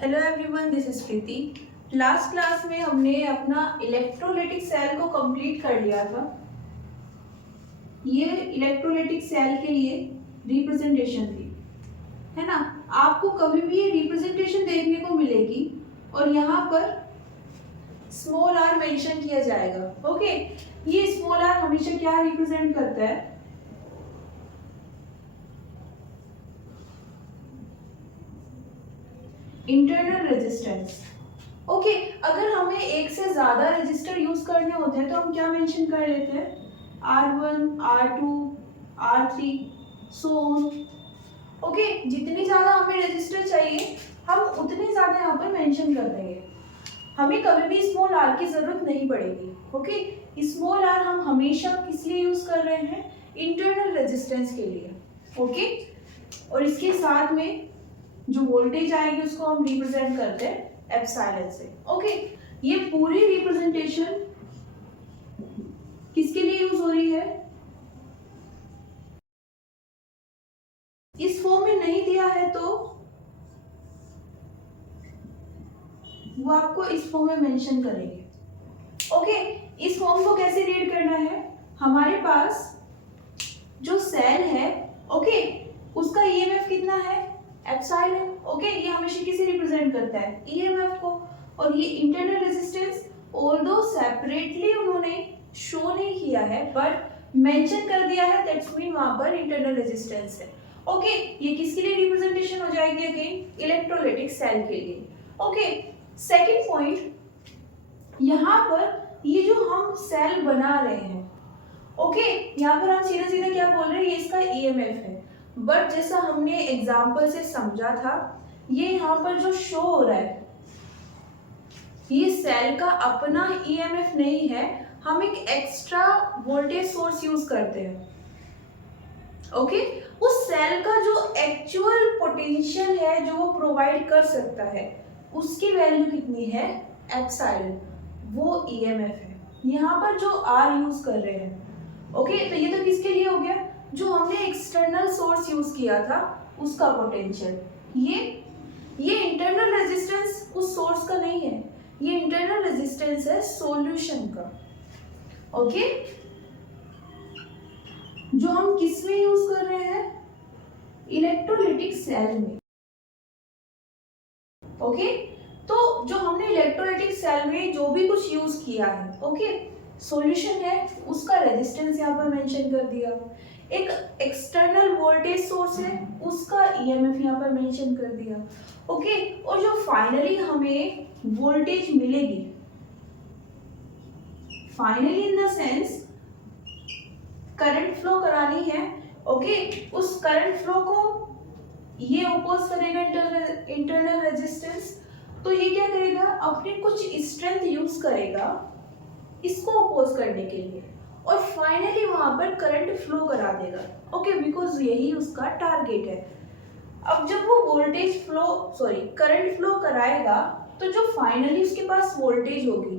Hello everyone, this is Preeti. Last class में हमने अपना इलेक्ट्रोलाइटिक सेल को कंप्लीट कर लिया था। ये इलेक्ट्रोलाइटिक सेल के लिए रिप्रेजेंटेशन थी, है ना। आपको कभी भी ये रिप्रेजेंटेशन देखने को मिलेगी और यहाँ पर स्मॉल आर मेंशन किया जाएगा। ओके, ये स्मॉल आर हमेशा क्या रिप्रेजेंट करता है? Internal resistance. ओके, अगर हमें एक से ज्यादा रजिस्टर यूज करने होते हैं तो हम क्या मेंशन कर लेते हैं? R1, R2, R3, so on. Okay, जितनी ज्यादा हमें रजिस्टर चाहिए हम उतनी ज्यादा यहाँ पर मेंशन कर देंगे। हमें कभी भी स्मॉल आर की जरूरत नहीं पड़ेगी। ओके, स्मॉल आर हम हमेशा किस लिए यूज कर रहे हैं? इंटरनल रेजिस्टेंस के लिए। ओके, और इसके साथ में जो वोल्टेज आएगी उसको हम रिप्रेजेंट करते हैं एप्सिलॉन से। ओके, ये पूरी रिप्रेजेंटेशन किसके लिए यूज हो रही है? इस फॉर्म में नहीं दिया है तो वो आपको इस फॉर्म में मेंशन करेंगे। ओके, इस फॉर्म को कैसे रीड करना है? हमारे पास जो सेल है, ओके, उसका ईएमएफ कितना है? एप्सिलॉन। ओके, ये हमेशा किसे रिप्रेजेंट करता है? ईएमएफ को। और ये इंटरनल रेजिस्टेंस ऑल्दो सेपरेटली उन्होंने शो नहीं किया है बट मेंशन कर दिया है, दैट्स मीन वहां पर इंटरनल रेजिस्टेंस है। ओके, ये किसके लिए रिप्रेजेंटेशन हो जाएगी? अगेन इलेक्ट्रोलाइटिक सेल के लिए। ओके, सेकंड पॉइंट, यहाँ पर ये जो हम सेल बना रहे हैं, ओके, यहाँ पर हम सीधा सीधा क्या बोल रहे हैं? ये इसका ईएमएफ है। बट जैसा हमने एग्जाम्पल से समझा था, ये यहाँ पर जो शो हो रहा है ये सेल का अपना ईएमएफ नहीं है, हम एक एक्स्ट्रा वोल्टेज सोर्स यूज करते हैं। ओके, उस सेल का जो एक्चुअल पोटेंशियल है जो वो प्रोवाइड कर सकता है उसकी वैल्यू कितनी है? एप्सिलॉन, वो ईएमएफ है। यहाँ पर जो आर यूज कर रहे हैं, ओके, तो ये तो किसके लिए हो गया? जो हमने एक्सटर्नल सोर्स यूज किया था उसका पोटेंशियल। ये इंटरनल रेजिस्टेंस उस सोर्स का नहीं है, ये इंटरनल रेजिस्टेंस है सॉल्यूशन का। ओके, जो हम किस में यूज कर रहे हैं? इलेक्ट्रोलाइटिक सेल में। ओके, तो जो हमने इलेक्ट्रोलाइटिक सेल में जो भी कुछ यूज किया है, ओके, सॉल्यूशन है, उसका रेजिस्टेंस यहाँ पर मेंशन कर दिया। एक एक्सटर्नल वोल्टेज सोर्स है, उसका ईएमएफ यहाँ पर मेंशन कर दिया। ओके, और जो फाइनली हमें वोल्टेज मिलेगी, finally in the sense current flow करानी है, ओके, उस करंट फ्लो को ये अपोज करेगा इंटरनल रेजिस्टेंस, तो ये क्या करेगा? अपनी कुछ स्ट्रेंथ यूज करेगा इसको अपोज करने के लिए और फाइनली वहां पर करंट फ्लो करा देगा। ओके, बिकॉज यही उसका टारगेट है। अब जब वो वोल्टेज फ्लो करंट फ्लो कराएगा तो जो फाइनली उसके पास वोल्टेज होगी,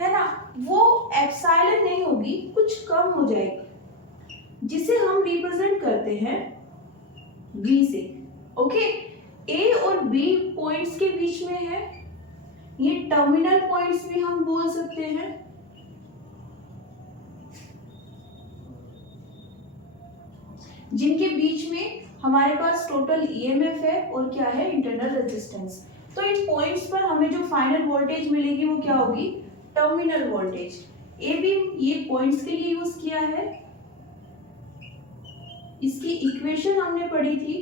है ना, वो एप्सिलॉन नहीं होगी, कुछ कम हो जाएगी, जिसे हम रिप्रेजेंट करते हैं V से। ओके, A और B पॉइंट्स के बीच में है, ये टर्मिनल पॉइंट्स भी हम बोल सकते हैं। जिनके बीच में हमारे पास टोटल ईएमएफ है और क्या है? Internal resistance. तो इन पॉइंट्स पर हमें जो फाइनल वोल्टेज मिलेगी वो क्या होगी? Terminal voltage. ए भी ये पॉइंट्स के लिए यूज किया है, इसकी इक्वेशन हमने पढ़ी थी।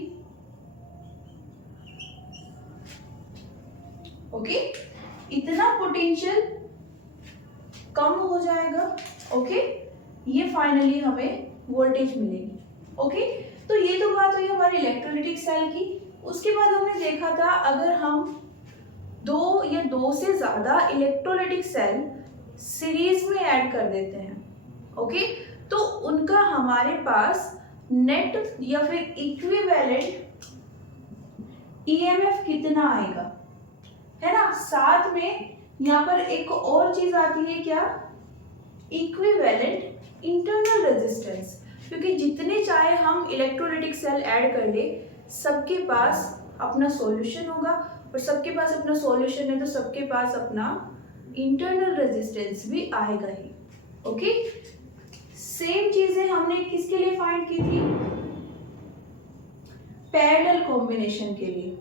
ओके, इतना पोटेंशियल कम हो जाएगा, ओके, ये फाइनली हमें वोल्टेज मिलेगी। ओके, तो ये तो बात हुई हमारी इलेक्ट्रोलाइटिक सेल की। उसके बाद हमने देखा था अगर हम दो या दो से ज्यादा इलेक्ट्रोलाइटिक सेल सीरीज में ऐड कर देते हैं, ओके, तो उनका हमारे पास नेट या फिर इक्विवेलेंट ईएमएफ कितना आएगा, है ना। साथ में यहाँ पर एक और चीज आती है, क्या? इक्विवेलेंट इंटरनल रेजिस्टेंस, क्योंकि जितने चाहे हम इलेक्ट्रोलाइटिक सेल ऐड कर ले, सबके पास अपना सॉल्यूशन होगा और सबके पास अपना सॉल्यूशन है, तो सबके पास अपना इंटरनल रेजिस्टेंस भी आएगा ही। ओके, सेम चीजें हमने किसके लिए फाइंड की थी? पैरेलल कॉम्बिनेशन के लिए।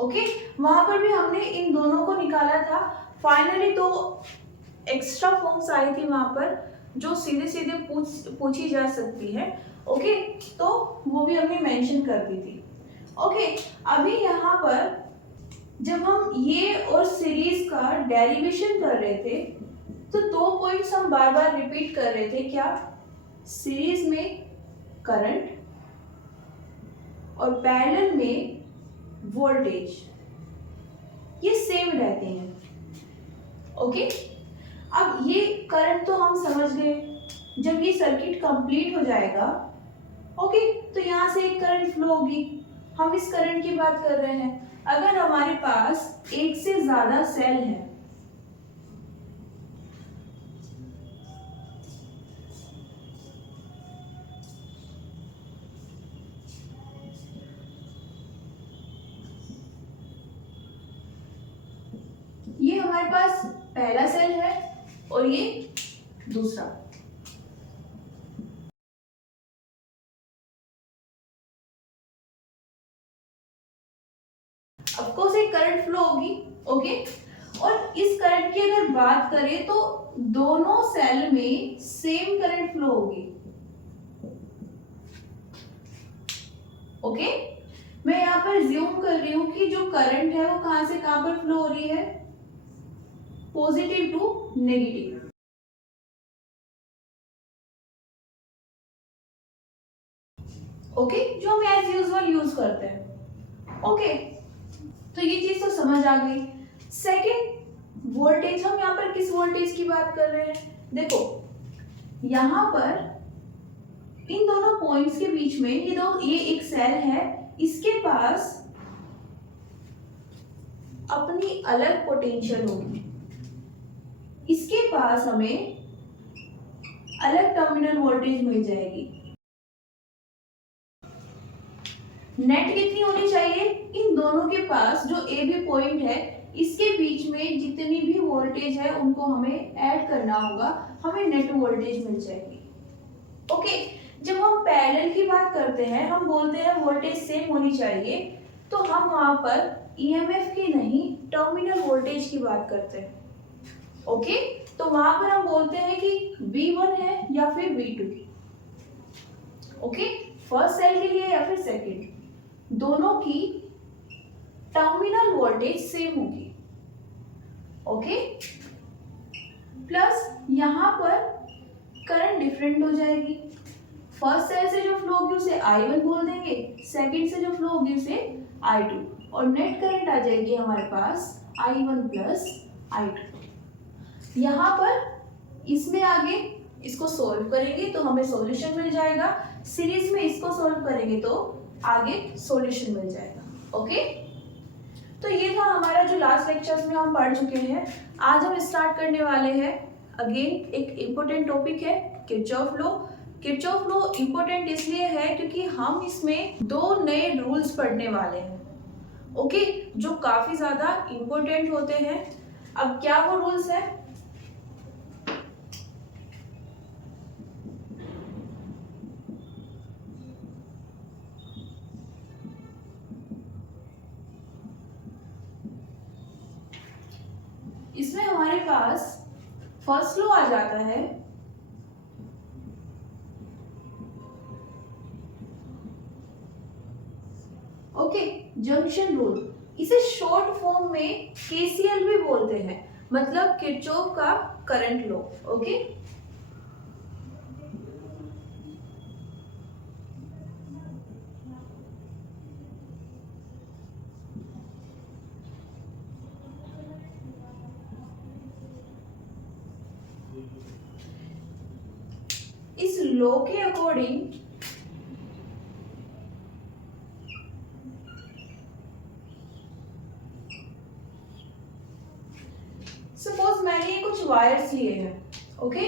ओके, वहां पर भी हमने इन दोनों को निकाला था। फाइनली दो एक्स्ट्रा फॉर्म्स आई थी वहां पर जो सीधे सीधे पूछी जा सकती है। ओके, तो वो भी हमने मेंशन कर दी थी। ओके, अभी यहाँ पर जब हम ये और सीरीज का डेरिवेशन कर रहे थे तो दो पॉइंट्स हम बार बार रिपीट कर रहे थे। क्या? सीरीज में करंट और पैरेलल में वोल्टेज, ये सेम रहते हैं। ओके, अब ये करंट तो हम समझ गए। जब ये सर्किट कंप्लीट हो जाएगा, ओके, तो यहाँ से एक करंट फ्लो होगी। हम इस करंट की बात कर रहे हैं। अगर हमारे पास एक से ज्यादा सेल है, ये हमारे पास पहला सेल है और ये दूसरा। ऑफ कोर्स एक करंट फ्लो होगी। ओके, और इस करंट की अगर बात करें तो दोनों सेल में सेम करंट फ्लो होगी। ओके, मैं यहाँ पर ज्यूम कर रही हूं कि जो करंट है वो कहां से कहां पर फ्लो हो रही है? Positive to negative. ओके, जो हम एज यूजुअल यूज करते हैं। ओके, तो ये चीज तो समझ आ गई। Second, voltage. हम यहाँ पर किस वोल्टेज की बात कर रहे हैं? देखो, यहाँ पर इन दोनों पॉइंट्स के बीच में ये एक सेल है, इसके पास अपनी अलग पोटेंशियल होगी, इसके पास हमें अलग टर्मिनल वोल्टेज मिल जाएगी। नेट कितनी होनी चाहिए? इन दोनों के पास जो ए बी पॉइंट है, इसके बीच में जितनी भी वोल्टेज है उनको हमें ऐड करना होगा, हमें नेट वोल्टेज मिल जाएगी। ओके, जब हम पैरेलल की बात करते हैं, हम बोलते हैं वोल्टेज सेम होनी चाहिए, तो हम वहां पर ईएमएफ की नहीं, टर्मिनल वोल्टेज की बात करते हैं। ओके, तो वहां पर हम बोलते हैं कि V1 है या फिर V2। ओके, फर्स्ट सेल के लिए या फिर सेकंड, दोनों की टर्मिनल वोल्टेज सेम होगी। ओके, प्लस यहां पर करंट डिफरेंट हो जाएगी। फर्स्ट सेल से जो फ्लो होगी उसे I1 बोल देंगे, सेकंड से जो फ्लो होगी उसे I2, और नेट करंट आ जाएगी हमारे पास I1 प्लस I2। यहाँ पर इसमें आगे इसको सोल्व करेंगे तो हमें सॉल्यूशन मिल जाएगा, सीरीज में इसको सोल्व करेंगे तो आगे सॉल्यूशन मिल जाएगा। ओके, तो ये था हमारा जो लास्ट लेक्चर्स में हम पढ़ चुके हैं। आज हम स्टार्ट करने वाले हैं अगेन एक इम्पोर्टेंट टॉपिक है Kirchhoff law. Kirchhoff law important इसलिए है क्योंकि हम इसमें दो नए रूल्स पढ़ने वाले हैं। ओके, जो काफी ज्यादा इम्पोर्टेंट होते हैं। अब क्या वो रूल्स है? इसमें हमारे पास फर्स्ट लॉ आ जाता है ओके, जंक्शन रूल। इसे शॉर्ट फॉर्म में केसीएल भी बोलते हैं, मतलब किरचॉफ का करंट लॉ। ओके, इस लॉ के अकॉर्डिंग सपोज मैंने ये कुछ वायर्स लिए हैं। ओके,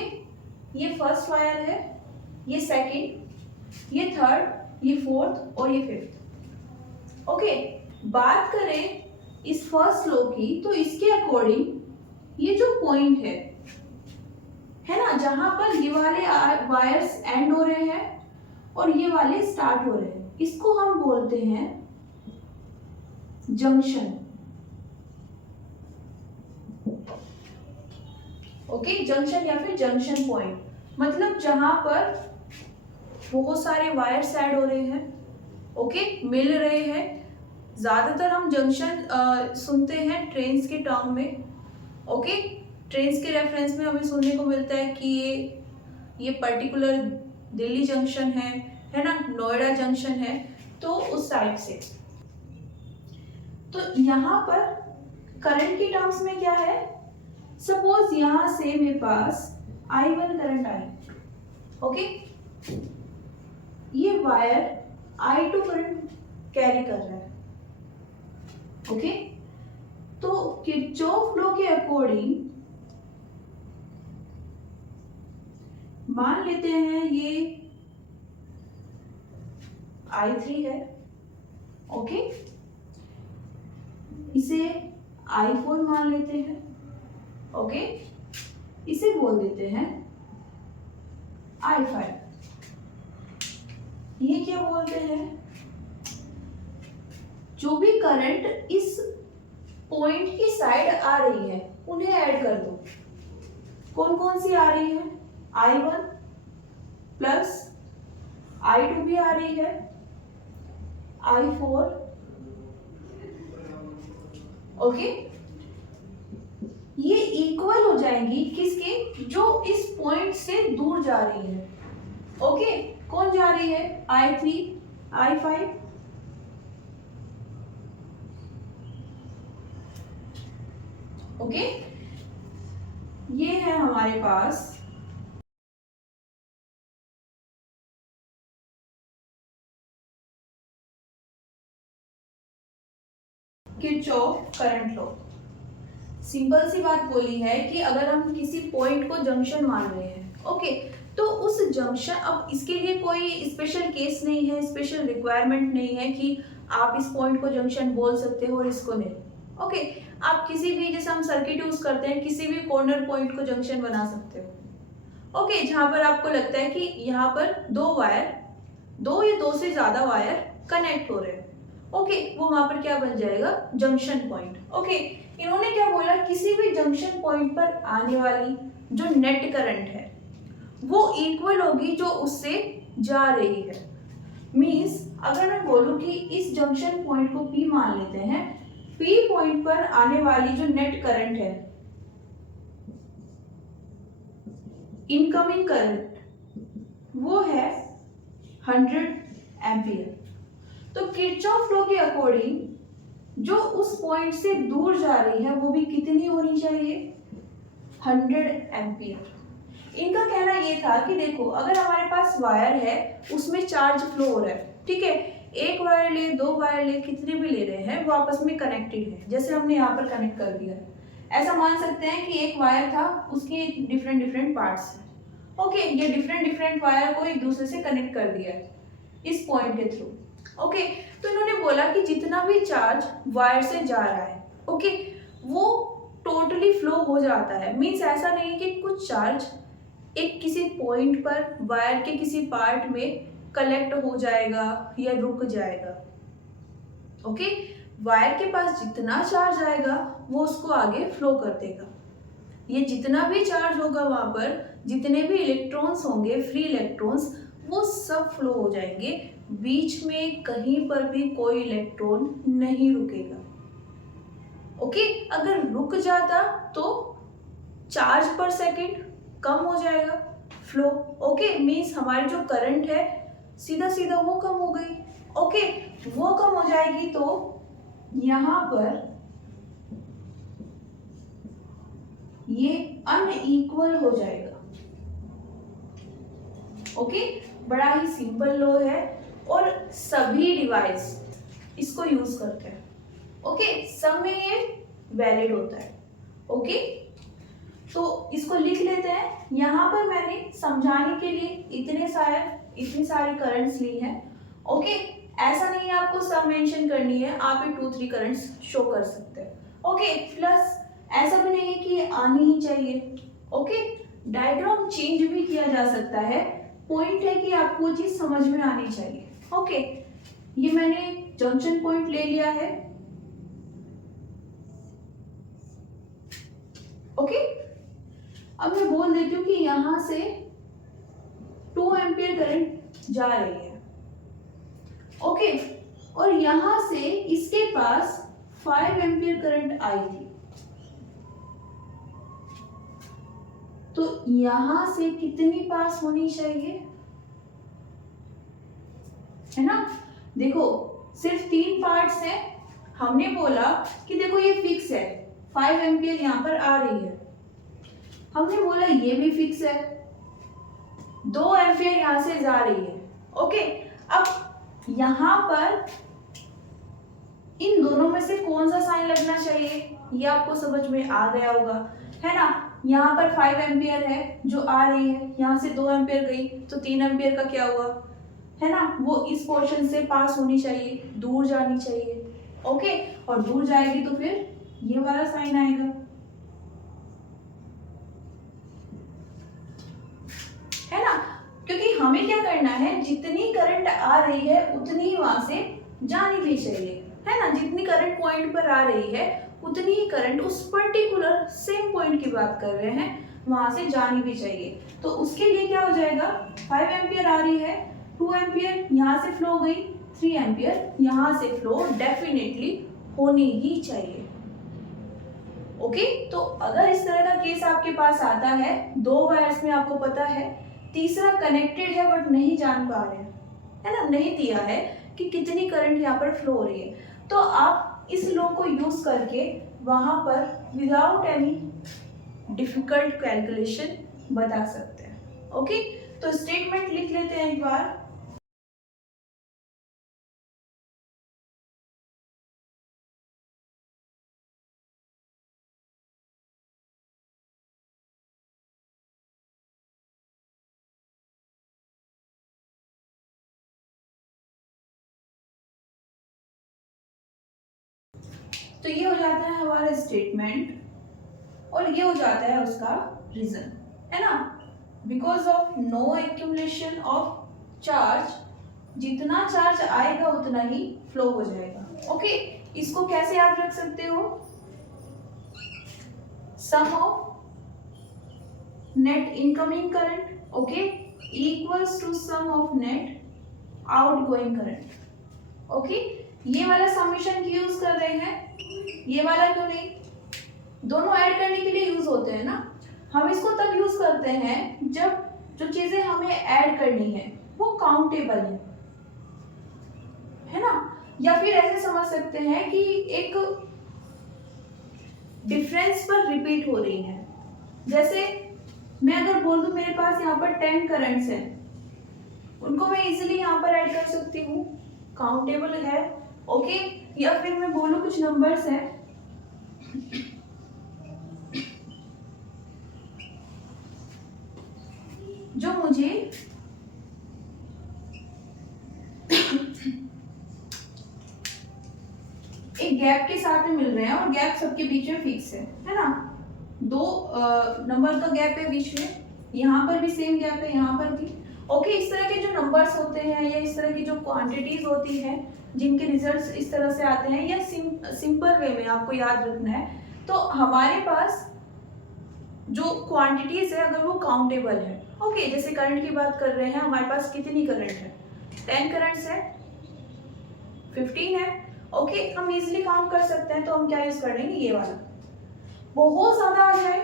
ये फर्स्ट वायर है, ये सेकंड, ये थर्ड, ये फोर्थ और ये फिफ्थ। ओके, बात करें इस फर्स्ट लॉ की, तो इसके अकॉर्डिंग ये जो पॉइंट है ना, जहां पर ये वाले वायर्स एंड हो रहे हैं और ये वाले स्टार्ट हो रहे हैं, इसको हम बोलते हैं जंक्शन। ओके, जंक्शन या फिर जंक्शन पॉइंट, मतलब जहां पर बहुत सारे वायर्स ऐड हो रहे हैं, ओके, मिल रहे हैं। ज्यादातर हम जंक्शन सुनते हैं ट्रेन्स के टर्म में, ओके, ट्रेन्स के रेफरेंस में हमें सुनने को मिलता है कि ये पर्टिकुलर दिल्ली जंक्शन है ना, नोएडा जंक्शन है, तो उस साइड से। तो यहाँ पर करंट के टर्म्स में क्या है, सपोज यहां से मेरे पास I1 करंट आए, ओके, ये वायर I2 करंट कैरी कर रहा है, ओके, तो किरचॉफ लॉ के अकॉर्डिंग मान लेते हैं ये I3 है, ओके, इसे I4 मान लेते हैं, ओके, इसे बोल देते हैं I5। ये क्या बोलते हैं, जो भी करंट इस पॉइंट की साइड आ रही है उन्हें ऐड कर दो। कौन कौन सी आ रही है, I1 प्लस I2 भी आ रही है, I4, ओके, ये इक्वल हो जाएंगी किसके, जो इस पॉइंट से दूर जा रही है, ओके, कौन जा रही है, I3, I5, ओके, ये है हमारे पास किरचॉफ करंट लॉ। सिंपल सी बात बोली है कि अगर हम किसी पॉइंट को जंक्शन मान रहे हैं, ओके, तो उस जंक्शन, अब इसके लिए कोई स्पेशल केस नहीं है, स्पेशल रिक्वायरमेंट नहीं है कि आप इस पॉइंट को जंक्शन बोल सकते हो और इसको नहीं, ओके, आप किसी भी, जैसे हम सर्किट यूज करते हैं, किसी भी कॉर्नर पॉइंट को जंक्शन बना सकते हो, ओके, जहां पर आपको लगता है कि यहाँ पर दो या दो से ज्यादा वायर कनेक्ट हो रहे हैं, ओके, वो वहां पर क्या बन जाएगा, जंक्शन पॉइंट, ओके। इन्होंने क्या बोला, किसी भी जंक्शन पॉइंट पर आने वाली जो नेट करंट है वो इक्वल होगी जो उससे जा रही है। मींस अगर मैं बोलूं कि इस जंक्शन पॉइंट को P मान लेते हैं, P पॉइंट पर आने वाली जो नेट करंट है, इनकमिंग करंट, वो है 100 एम्पियर। तो किरचॉफ लॉ के अकॉर्डिंग जो उस पॉइंट से दूर जा रही है वो भी कितनी होनी चाहिए, 100 एम्पियर। इनका कहना ये था कि देखो, अगर हमारे पास वायर है उसमें चार्ज फ्लो हो रहा है, ठीक है, एक वायर ले, दो वायर ले, कितने भी ले रहे हैं, वो आपस में कनेक्टेड है, जैसे हमने यहाँ पर कनेक्ट कर दिया है। ऐसा मान सकते हैं कि एक वायर था, उसके डिफरेंट पार्ट्स हैं, ओके, ये डिफरेंट वायर को एक दूसरे से कनेक्ट कर दिया है इस पॉइंट के थ्रू, ओके। तो इन्होंने बोला कि जितना भी चार्ज वायर से जा रहा है, ओके, वो टोटली फ्लो हो जाता है। मीन्स ऐसा नहीं कि कुछ चार्ज एक किसी पॉइंट पर वायर के किसी पार्ट में कलेक्ट हो जाएगा या रुक जाएगा, ओके, वायर के पास जितना चार्ज आएगा वो उसको आगे फ्लो कर देगा। ये जितना भी चार्ज होगा वहां पर, जितने भी इलेक्ट्रॉन्स होंगे, फ्री इलेक्ट्रॉन्स, वो सब फ्लो हो जाएंगे, बीच में कहीं पर भी कोई इलेक्ट्रॉन नहीं रुकेगा, ओके। अगर रुक जाता तो चार्ज पर सेकंड कम हो जाएगा फ्लो, ओके, मींस हमारी जो करंट है सीधा सीधा वो कम हो गई, ओके, वो कम हो जाएगी तो यहां पर ये अनइक्वल हो जाएगा, ओके। बड़ा ही सिंपल लॉ है और सभी डिवाइस इसको यूज करते हैं, ओके, सब में ये वैलिड होता है, ओके। तो इसको लिख लेते हैं। यहाँ पर मैंने समझाने के लिए इतनी सारी करंट्स ली हैं, ओके। ऐसा नहीं है आपको सब मेंशन करनी है, आप ये 2-3 करंट्स शो कर सकते हैं। ओके, प्लस ऐसा भी नहीं है कि ये आनी ही चाहिए। ओके, डायग्राम चेंज भी किया जा सकता है, पॉइंट है कि आपको वो चीज समझ में आनी चाहिए। ओके, ये मैंने जंक्शन पॉइंट ले लिया है। ओके, अब मैं बोल देती हूँ कि यहां से 2 एम्पियर करंट जा रही है। ओके, और यहां से इसके पास 5 एम्पियर करंट आई थी, तो यहां से कितनी पास होनी चाहिए, है ना। देखो सिर्फ 3 पार्ट्स हैं, हमने बोला कि देखो ये फिक्स है, 5 एम्पियर यहाँ पर आ रही है, हमने बोला ये भी फिक्स है, 2 एम्पियर यहां से जा रही है। ओके, अब यहां पर इन दोनों में से कौन सा साइन लगना चाहिए, ये आपको समझ में आ गया होगा, है ना। यहाँ पर 5 एम्पियर है जो आ रही है, यहाँ से 2 एम्पियर गई तो 3 एम्पियर का क्या हुआ, है ना, वो इस पोर्शन से पास होनी चाहिए, दूर जानी चाहिए। ओके, और दूर जाएगी तो फिर ये वाला साइन आएगा, है ना। क्योंकि हमें क्या करना है, जितनी करंट आ रही है उतनी ही वहां से जानी भी चाहिए, है ना। जितनी करंट पॉइंट पर आ रही है उतनी ही करंट उस पर्टिकुलर सेम पॉइंट की बात कर रहे हैं वहां से जानी भी चाहिए। तो उसके लिए क्या हो जाएगा, 5 एम्पियर आ रही है, 2 एम्पियर यहाँ से फ्लो गई, 3 एम्पियर यहाँ से फ्लो डेफिनेटली होनी ही चाहिए। ओके, तो अगर इस तरह का केस आपके पास आता है, 2 वायर्स में आपको पता है, तीसरा कनेक्टेड है बट नहीं जान पा रहे हैं, है ना, नहीं दिया है कि कितनी करंट यहाँ पर फ्लो हो रही है, तो आप इस लॉ को यूज करके वहां पर विदाउट एनी डिफिकल्ट कैलकुलेशन बता सकते हैं। ओके, तो स्टेटमेंट लिख लेते हैं एक बार। तो ये हो जाता है हमारा स्टेटमेंट, और ये हो जाता है उसका रीजन, है ना। Because of no accumulation of charge, जितना चार्ज आएगा उतना ही फ्लो हो जाएगा। ओके, इसको कैसे याद रख सकते हो, sum of net incoming current, okay, equals to sum of net outgoing current. Okay, ये वाला समीशन क्यों यूज कर रहे हैं, ये वाला क्यों नहीं, दोनों ऐड करने के लिए यूज होते हैं ना। हम इसको तब यूज करते हैं जब जो चीजें हमें ऐड करनी है वो काउंटेबल है ना। या फिर ऐसे समझ सकते हैं कि एक डिफरेंस पर रिपीट हो रही है। जैसे मैं अगर बोल दूं मेरे पास यहाँ पर 10 करंट्स हैं, उनको मैं इजीली यहाँ पर ऐड कर सकती हूँ, काउंटेबल है। ओके, या फिर मैं बोलूं कुछ नंबर्स हैं जो मुझे एक गैप के साथ में मिल रहे हैं, और गैप सबके बीच में फिक्स है ना। 2 नंबर का गैप है बीच में, यहाँ पर भी सेम गैप है, यहाँ पर भी। ओके, इस तरह के जो नंबर्स होते हैं या इस तरह की जो क्वांटिटीज होती हैं जिनके रिजल्ट्स इस तरह से आते हैं, या सिंपल वे में आपको याद रखना है, तो हमारे पास जो क्वांटिटीज है अगर वो काउंटेबल है, ओके, जैसे करंट की बात कर रहे हैं, हमारे पास कितनी करंट है, 10 करंट्स है, 15 है। ओके, हम इजीली काउंट कर सकते हैं, तो हम क्या यूज कर लेंगे, ये वाला। बहुत ज्यादा आ जाए,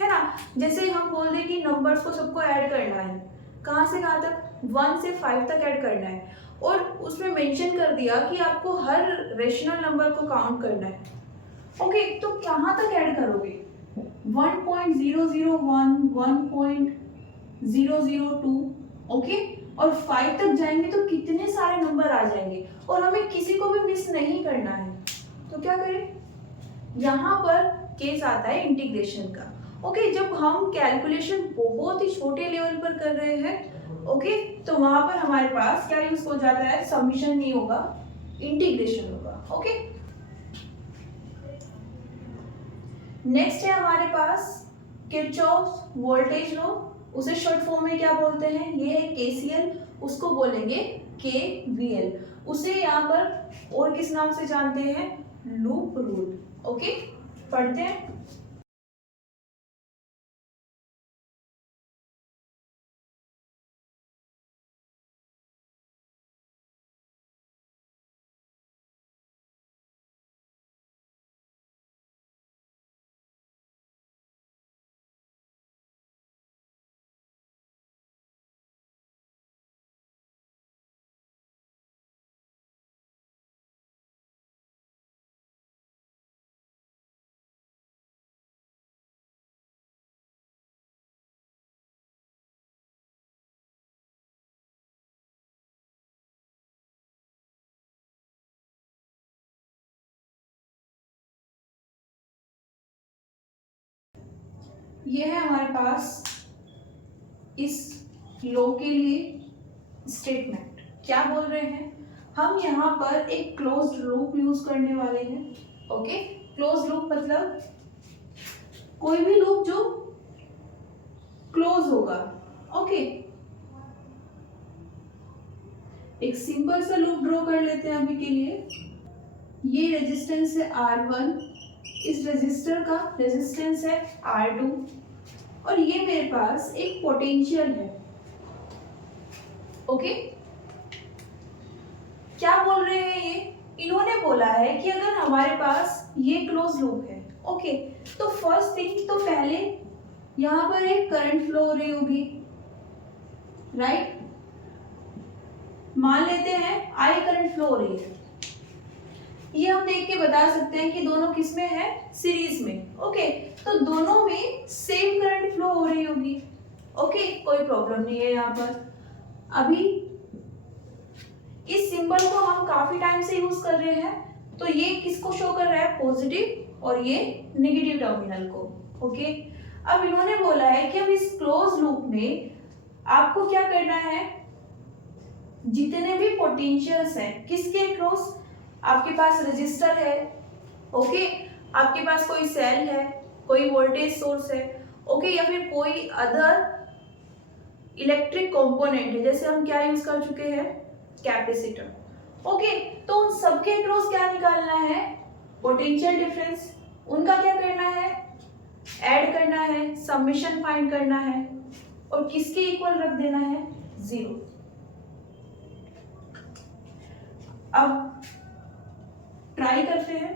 है ना, जैसे हम बोल दें कि नंबर्स को सबको ऐड करना है, कहाँ से कहाँ तक, 1 से 5 तक ऐड करना है, और उसमें मेंशन कर दिया कि आपको हर रेशनल नंबर को काउंट करना है। ओके, तो कहाँ तक ऐड करोगे, 1.001, 1.002, ओके, और 5 तक जाएंगे तो कितने सारे नंबर आ जाएंगे, और हमें किसी को भी मिस नहीं करना है। तो क्या करें, यहाँ पर केस आता है इंटीग्रेशन का। ओके, जब हम कैलकुलेशन बहुत ही छोटे लेवल पर कर रहे हैं ओके, तो वहां पर हमारे पास क्या यूज हो जाता है, समीशन नहीं होगा, इंटीग्रेशन होगा। ओके, नेक्स्ट है हमारे पास किरचॉफ वोल्टेज लॉ, उसे शॉर्ट फॉर्म में क्या बोलते हैं, ये है केसीएल, उसको बोलेंगे केवीएल, उसे यहाँ पर और किस नाम से जानते हैं, लूप रूल। ओके, पढ़ते हैं। ये है हमारे पास इस लॉ के लिए स्टेटमेंट, क्या बोल रहे हैं, हम यहाँ पर एक क्लोज्ड लूप यूज करने वाले हैं। ओके, क्लोज्ड लूप मतलब कोई भी लूप जो क्लोज होगा। ओके, एक सिंपल सा लूप ड्रॉ कर लेते हैं अभी के लिए। ये रेजिस्टेंस है R1, इस रेजिस्टर का रेजिस्टेंस है R2, और ये मेरे पास एक पोटेंशियल है। ओके, क्या बोल रहे हैं ये, इन्होंने बोला है कि अगर हमारे पास ये क्लोज लूप है, ओके, तो फर्स्ट थिंग तो पहले यहां पर एक करंट फ्लो हो रही होगी, राइट, मान लेते हैं आई करंट फ्लो हो रही है। ये हम देख के बता सकते हैं कि दोनों किस में है, सीरीज में। ओके, तो दोनों में सेम करंट फ्लो हो रही होगी। ओके, कोई प्रॉब्लम नहीं है यहाँ पर। अभी इस सिंबल को हम काफी टाइम से यूज कर रहे हैं, तो ये किसको शो कर रहा है, पॉजिटिव, और ये नेगेटिव टर्मिनल को। ओके, अब इन्होंने बोला है कि अब इस क्लोज लूप में आपको क्या करना है, जितने भी पोटेंशियल्स हैं किसके अक्रॉस, आपके पास रजिस्टर है, ओके, आपके पास कोई सेल है, कोई वोल्टेज सोर्स है, ओके, या फिर कोई अदर इलेक्ट्रिक कंपोनेंट है, जैसे हम क्या यूज कर चुके हैं, कैपेसिटर। ओके, तो उन सबके अक्रॉस क्या निकालना है, पोटेंशियल डिफरेंस, उनका क्या करना है, ऐड करना है, समेशन फाइंड करना है, और किसके इक्वल रख देना है, 0। अब ट्राई करते हैं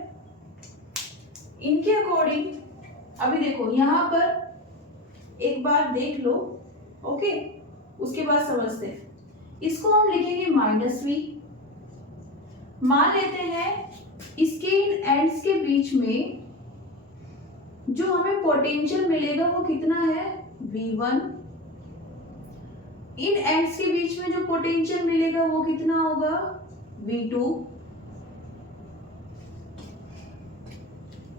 इनके अकॉर्डिंग। अभी देखो यहाँ पर एक बार देख लो, ओके, उसके बाद समझते हैं। इसको हम लिखेंगे -v, मान लेते हैं इसके इन एंड्स के बीच में जो हमें पोटेंशियल मिलेगा वो कितना है, v1, इन एंड्स के बीच में जो पोटेंशियल मिलेगा वो कितना होगा, v2।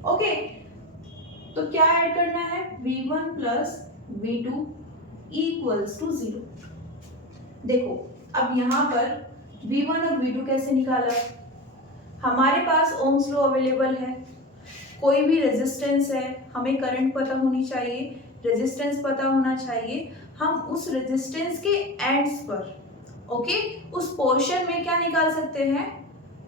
ओके, तो क्या ऐड करना है, v1 plus v2 equals to 0। देखो अब यहाँ पर v1 और v2 कैसे निकाला, हमारे पास ओम्स लॉ अवेलेबल है, कोई भी रेजिस्टेंस है, हमें करंट पता होनी चाहिए, रेजिस्टेंस पता होना चाहिए, हम उस रेजिस्टेंस के एंड्स पर, ओके, उस पोर्शन में क्या निकाल सकते हैं,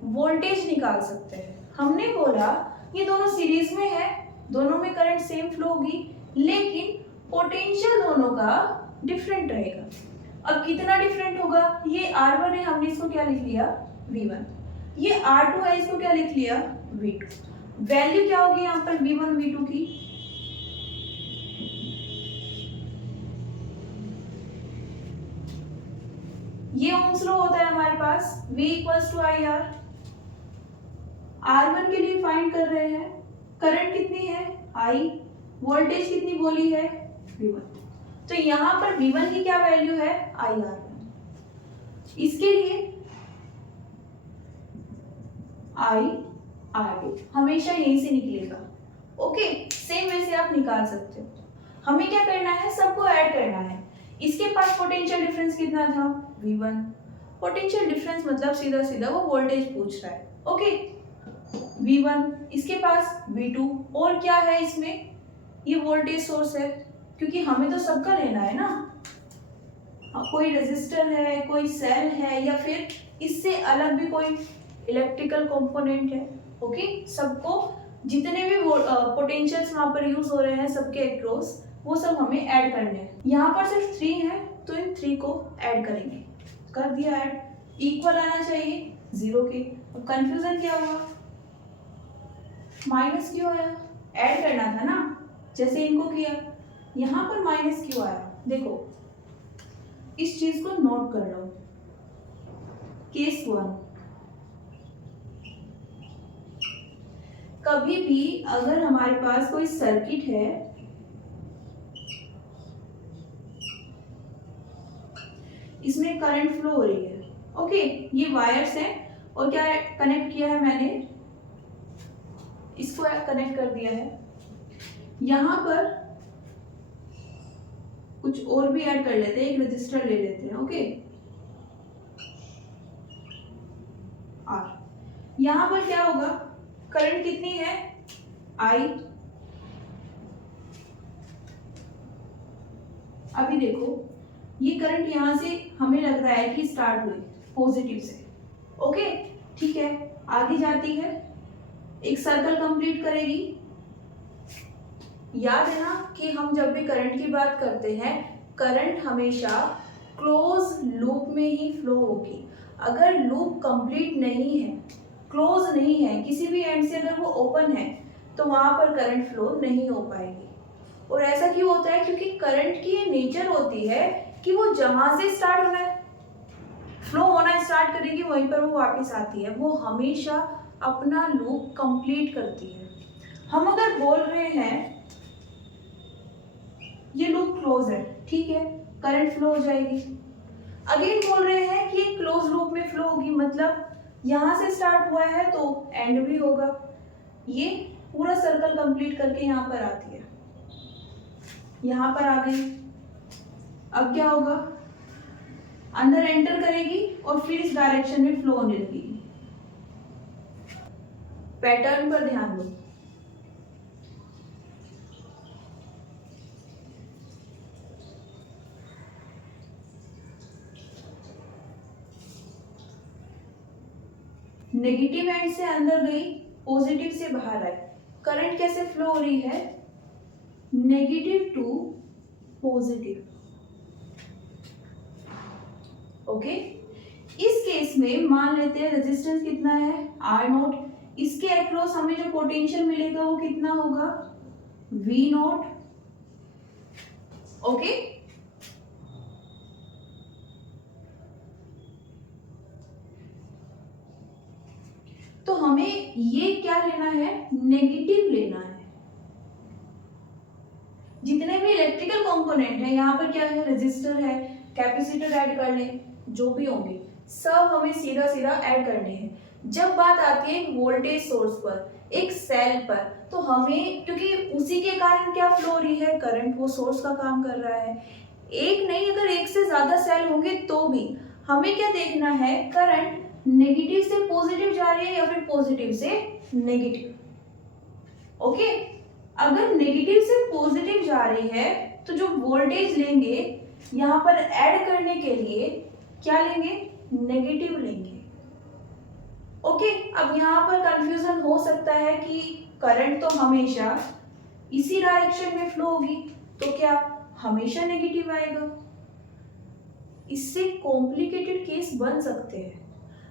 वोल्टेज निकाल सकते हैं। हमने बोला ये दोनों सीरीज में है, दोनों में करंट सेम फ्लो होगी, लेकिन पोटेंशियल दोनों का डिफरेंट रहेगा। अब कितना डिफरेंट होगा, ये R1 है, हमने इसको क्या लिख लिया, V1, ये R2 है, इसको क्या लिख लिया, V2। वैल्यू क्या होगी यहाँ पर V1 V2 की, ये ओम्स लॉ होता है हमारे पास, V equals to IR। R1 के लिए फाइंड कर रहे हैं, करंट कितनी है, I, वोल्टेज कितनी बोली है, V1, तो यहाँ पर V1 की क्या वैल्यू है, IR1, इसके लिए IR2 हमेशा यहीं से निकलेगा। ओके, सेम वैसे आप निकाल सकते हो। हमें क्या करना है, सबको ऐड करना है। इसके पास पोटेंशियल डिफरेंस कितना था, V1। पोटेंशियल डिफरेंस मतलब सीधा सीधा वो वोल्टेज पूछ रहा है, ओके। V1, इसके पास V2, और क्या है इसमें, ये वोल्टेज सोर्स है, क्योंकि हमें तो सबका लेना है ना। कोई रेजिस्टर है, कोई सेल है, या फिर इससे अलग भी कोई इलेक्ट्रिकल कंपोनेंट है, ओके। सबको जितने भी पोटेंशियल्स वहाँ पर यूज हो रहे हैं सबके अक्रॉस, वो सब हमें ऐड करने हैं। यहाँ पर सिर्फ 3 है तो इन 3 को ऐड करेंगे, कर दिया ऐड। इक्वल आना चाहिए 0 के। अब कंफ्यूजन क्या हुआ, माइनस क्यों आया, ऐड करना था ना जैसे इनको किया, यहाँ पर माइनस क्यों आया। देखो इस चीज को नोट कर लो। केस 1, कभी भी अगर हमारे पास कोई सर्किट है, इसमें करंट फ्लो हो रही है, ओके। ये वायर्स है और क्या कनेक्ट किया है मैंने, इसको कनेक्ट कर दिया है। यहां पर कुछ और भी ऐड कर लेते हैं, एक रजिस्टर ले लेते हैं, ओके। आर, यहां पर क्या होगा, करंट कितनी है, I। अभी देखो ये करंट यहां से हमें लग रहा है कि स्टार्ट हुई पॉजिटिव से, ओके ठीक है। आगे जाती है, एक सर्कल कंप्लीट करेगी। याद है ना कि हम जब भी करंट की बात करते हैं, करंट हमेशा क्लोज लूप में ही फ्लो होगी। अगर लूप कंप्लीट नहीं है, क्लोज नहीं है, किसी भी एंड से अगर वो ओपन है, तो वहां पर करंट फ्लो नहीं हो पाएगी। और ऐसा क्यों होता है, क्योंकि करंट की ये नेचर होती है कि वो जहां से स्टार्ट होना है, फ्लो होना स्टार्ट करेगी, वहीं पर वो वापस आती है। वो हमेशा अपना लूप कंप्लीट करती है। हम अगर बोल रहे हैं ये लूप क्लोज है, ठीक है, करंट फ्लो हो जाएगी। अगेन बोल रहे हैं कि ये क्लोज लूप में फ्लो होगी, मतलब यहां से स्टार्ट हुआ है तो एंड भी होगा। ये पूरा सर्कल कंप्लीट करके यहां पर आती है, यहां पर आ गई। अब क्या होगा, अंदर एंटर करेगी और फिर इस डायरेक्शन में फ्लो होने लगेगी। पैटर्न पर ध्यान दो। नेगेटिव एंड से अंदर गई, पॉजिटिव से बाहर आई। करंट कैसे फ्लो हो रही है, नेगेटिव टू पॉजिटिव, ओके। इस केस में मान लेते हैं रेजिस्टेंस कितना है, R0। इसके अक्रॉस हमें जो पोटेंशियल मिलेगा वो कितना होगा, V0, ओके। तो हमें ये क्या लेना है, नेगेटिव लेना है। जितने भी इलेक्ट्रिकल कंपोनेंट है, यहाँ पर क्या है, रेजिस्टर है, कैपेसिटर ऐड कर ले, जो भी होंगे सब हमें सीधा सीधा ऐड करने हैं। जब बात आती है एक वोल्टेज सोर्स पर, एक सेल पर, तो हमें, क्योंकि उसी के कारण क्या फ्लो हो रही है, करंट, वो सोर्स का काम कर रहा है। एक नहीं, अगर एक से ज्यादा सेल होंगे तो भी हमें क्या देखना है, करंट नेगेटिव से पॉजिटिव जा रही है या फिर पॉजिटिव से नेगेटिव, ओके। अगर नेगेटिव से पॉजिटिव जा रही है तो जो वोल्टेज लेंगे यहाँ पर ऐड करने के लिए क्या लेंगे, नेगेटिव लेंगे, ओके। अब यहाँ पर कंफ्यूजन हो सकता है कि करंट तो हमेशा इसी डायरेक्शन में फ्लो होगी, तो क्या हमेशा नेगेटिव आएगा। इससे कॉम्प्लिकेटेड केस बन सकते हैं।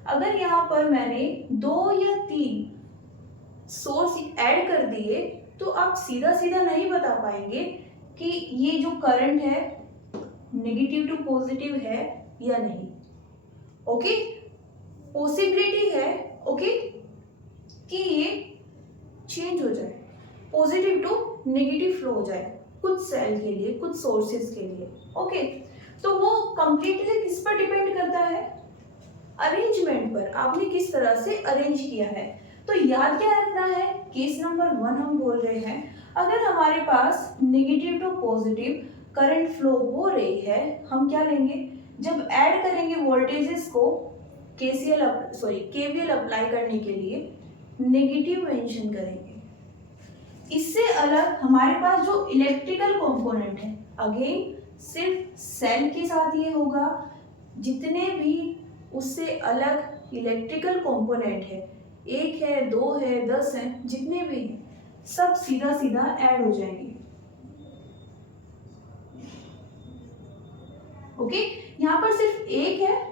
अगर यहाँ पर मैंने 2 या 3 सोर्स ऐड कर दिए तो आप सीधा सीधा नहीं बता पाएंगे कि ये जो करंट है नेगेटिव टू पॉजिटिव है या नहीं, ओके। पॉसिबिलिटी है, ओके, कि ये चेंज हो जाए, पॉजिटिव टू नेगेटिव फ्लो हो जाए कुछ सेल के लिए, कुछ सोर्सेज के लिए, ओके। तो वो कंप्लीटली किस पर डिपेंड करता है, अरेंजमेंट पर, आपने किस तरह से अरेंज किया है। तो याद क्या रखना है, केस नंबर 1 हम बोल रहे हैं, अगर हमारे पास negative to positive current flow हो रही है, हम क्या लेंगे, जब ऐड करेंगे वोल्टेजेस को केवीएल अप्लाई करने के लिए नेगेटिव मेंशन करेंगे। इससे अलग हमारे पास जो इलेक्ट्रिकल कंपोनेंट है, अगेन सिर्फ सेल के साथ ये होगा, जितने भी उससे अलग इलेक्ट्रिकल कंपोनेंट है, 1 है, 2 है, 10 है, जितने भी हैं, सब सीधा सीधा ऐड हो जाएंगे। ओके, यहाँ पर सिर्फ 1 है,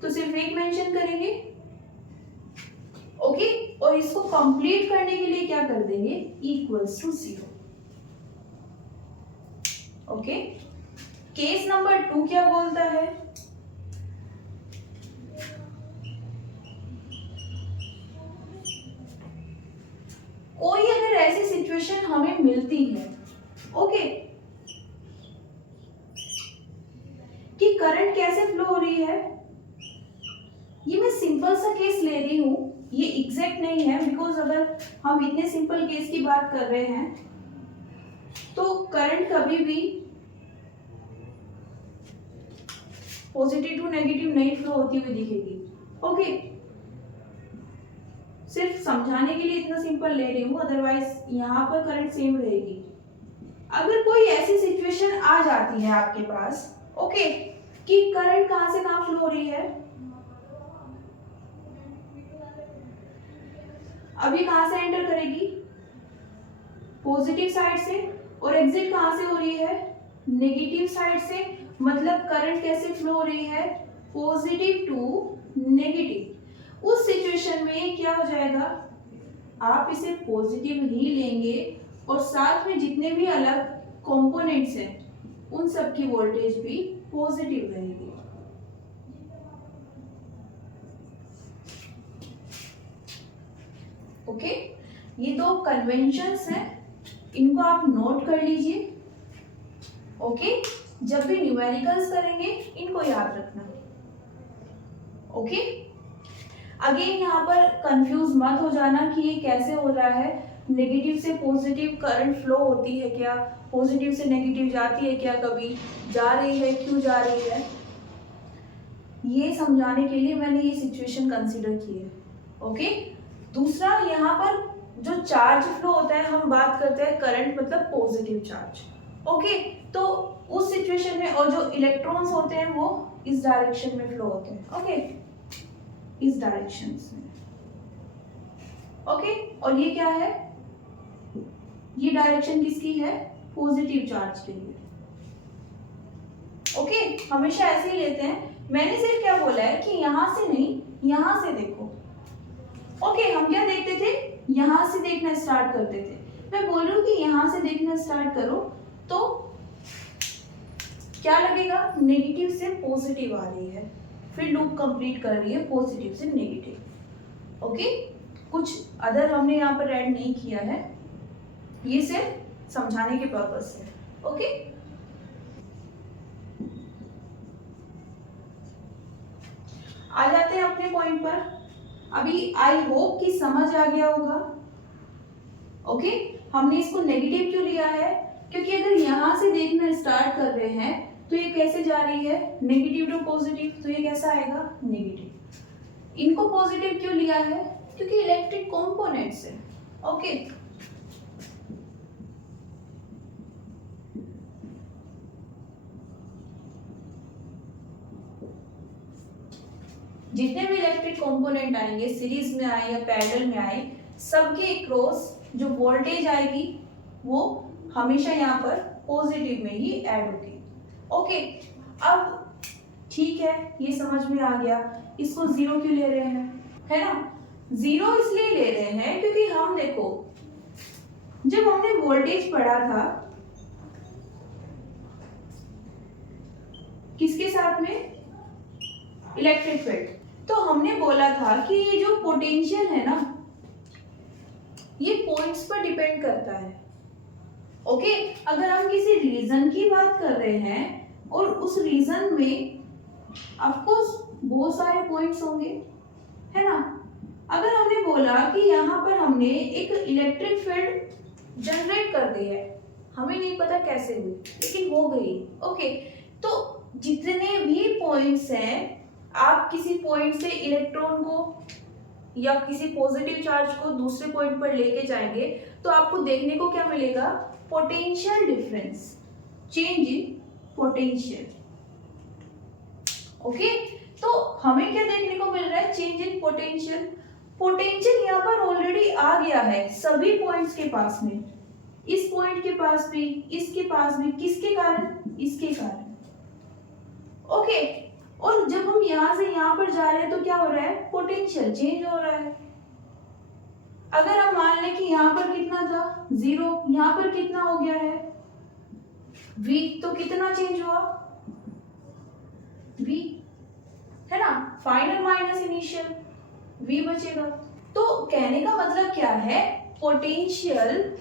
तो सिर्फ 1 मेंशन करेंगे। ओके, और इसको कंप्लीट करने के लिए क्या कर देंगे, equals to 0। Okay, case number 2 क्या बोलता है, कोई अगर ऐसी सिचुएशन हमें मिलती है, ओके, कि करंट कैसे फ्लो हो रही है, ये मैं सिंपल सा केस ले रही हूं, ये एग्जैक्ट नहीं है, बिकॉज अगर हम इतने सिंपल केस की बात कर रहे हैं तो करंट कभी भी पॉजिटिव टू नेगेटिव नहीं फ्लो होती हुई दिखेगी। ओके, सिर्फ समझाने के लिए इतना सिंपल ले रही हूँ, अदरवाइज यहाँ पर करंट सेम रहेगी। अगर कोई ऐसी सिचुएशन आ जाती है आपके पास, ओके, कि करंट कहां से कहां फ्लो हो रही है, अभी कहां से एंटर करेगी, पॉजिटिव साइड से, और एग्जिट कहां से हो रही है, नेगेटिव साइड से, मतलब करंट कैसे फ्लो हो रही है, पॉजिटिव टू नेगेटिव। उस सिचुएशन में क्या हो जाएगा, आप इसे पॉजिटिव ही लेंगे और साथ में जितने भी अलग कंपोनेंट्स हैं उन सब की वोल्टेज भी पॉजिटिव रहेगी। ओके, ये दो कन्वेंशंस हैं, इनको आप नोट कर लीजिए। ओके, जब भी न्यूमेरिकल्स करेंगे इनको याद रखना। ओके, अगेन यहाँ पर कंफ्यूज मत हो जाना कि ये कैसे हो रहा है, नेगेटिव से पॉजिटिव करंट फ्लो होती है क्या, पॉजिटिव से नेगेटिव जाती है क्या, कभी जा रही है, क्यों जा रही है, ये समझाने के लिए मैंने ये सिचुएशन कंसीडर की है। ओके, दूसरा यहाँ पर जो चार्ज फ्लो होता है, हम बात करते हैं करंट मतलब पॉजिटिव चार्ज। ओके, तो उस सिचुएशन में, और जो इलेक्ट्रॉन्स होते हैं वो इस डायरेक्शन में फ्लो होते हैं। ओके, इस डायरेक्शन में। ओके, और ये क्या है, ये डायरेक्शन किसकी है, पॉजिटिव चार्ज के लिए। ओके, हमेशा ऐसे ही लेते हैं। मैंने सिर्फ क्या बोला है कि यहां से नहीं, यहां से देखो। ओके, हम क्या देखते थे, यहां से देखना स्टार्ट करते थे। मैं बोल रही हूँ कि यहां से देखना स्टार्ट करो तो क्या लगेगा, नेगेटिव से पॉजिटिव आ रही है, फिर लूप कंप्लीट कर रही है पॉजिटिव से नेगेटिव। ओके, कुछ अदर हमने यहाँ पर ऐड नहीं किया है, ये सिर्फ समझाने के पर्पज से। ओके, आ जाते हैं अपने पॉइंट पर। अभी आई होप कि समझ आ गया होगा। ओके, हमने इसको नेगेटिव क्यों लिया है, क्योंकि अगर यहां से देखना स्टार्ट कर रहे हैं तो ये कैसे जा रही है, नेगेटिव टू पॉजिटिव, तो ये कैसा आएगा, नेगेटिव। इनको पॉजिटिव क्यों लिया है, क्योंकि इलेक्ट्रिक कंपोनेंट्स है। ओके, जितने भी इलेक्ट्रिक कंपोनेंट आएंगे, सीरीज में आए या पैरेलल में आए, सबके क्रॉस जो वोल्टेज आएगी वो हमेशा यहाँ पर पॉजिटिव में ही ऐड होगी। ओके, अब ठीक है, ये समझ में आ गया। इसको 0 क्यों ले रहे हैं, है ना, 0 इसलिए ले रहे हैं क्योंकि हम देखो, जब हमने वोल्टेज पढ़ा था किसके साथ में, इलेक्ट्रिक फील्ड, तो हमने बोला था कि ये जो पोटेंशियल है ना, ये पॉइंट्स पर डिपेंड करता है। ओके, अगर हम किसी रीजन की बात कर रहे हैं और उस रीजन में ऑफ कोर्स बहुत सारे पॉइंट्स होंगे, है ना, अगर हमने बोला कि यहाँ पर हमने एक इलेक्ट्रिक फील्ड जनरेट कर दी है, हमें नहीं पता कैसे हुई लेकिन हो गई, ओके। तो जितने भी पॉइंट्स हैं, आप किसी पॉइंट से इलेक्ट्रॉन को या किसी पॉजिटिव चार्ज को दूसरे पॉइंट पर लेके जाएंगे तो आपको देखने को क्या मिलेगा, potential difference, change in potential, okay. तो हमें क्या देखने को मिल रहा है, चेंज इन पोटेंशियल। पोटेंशियल यहाँ पर ऑलरेडी आ गया है सभी पॉइंट्स के पास में, इस पॉइंट के पास भी, इसके पास भी, किसके कारण, इसके कारण, ओके। और जब हम यहाँ से यहाँ पर जा रहे हैं तो क्या हो रहा है, पोटेंशियल चेंज हो रहा है। अगर हम मान लें कि यहाँ पर कितना था, 0, यहाँ पर कितना हो गया है, v, तो कितना चेंज हुआ, v, है ना, फाइनल माइनस इनिशियल, v बचेगा। तो कहने का मतलब क्या है, पोटेंशियल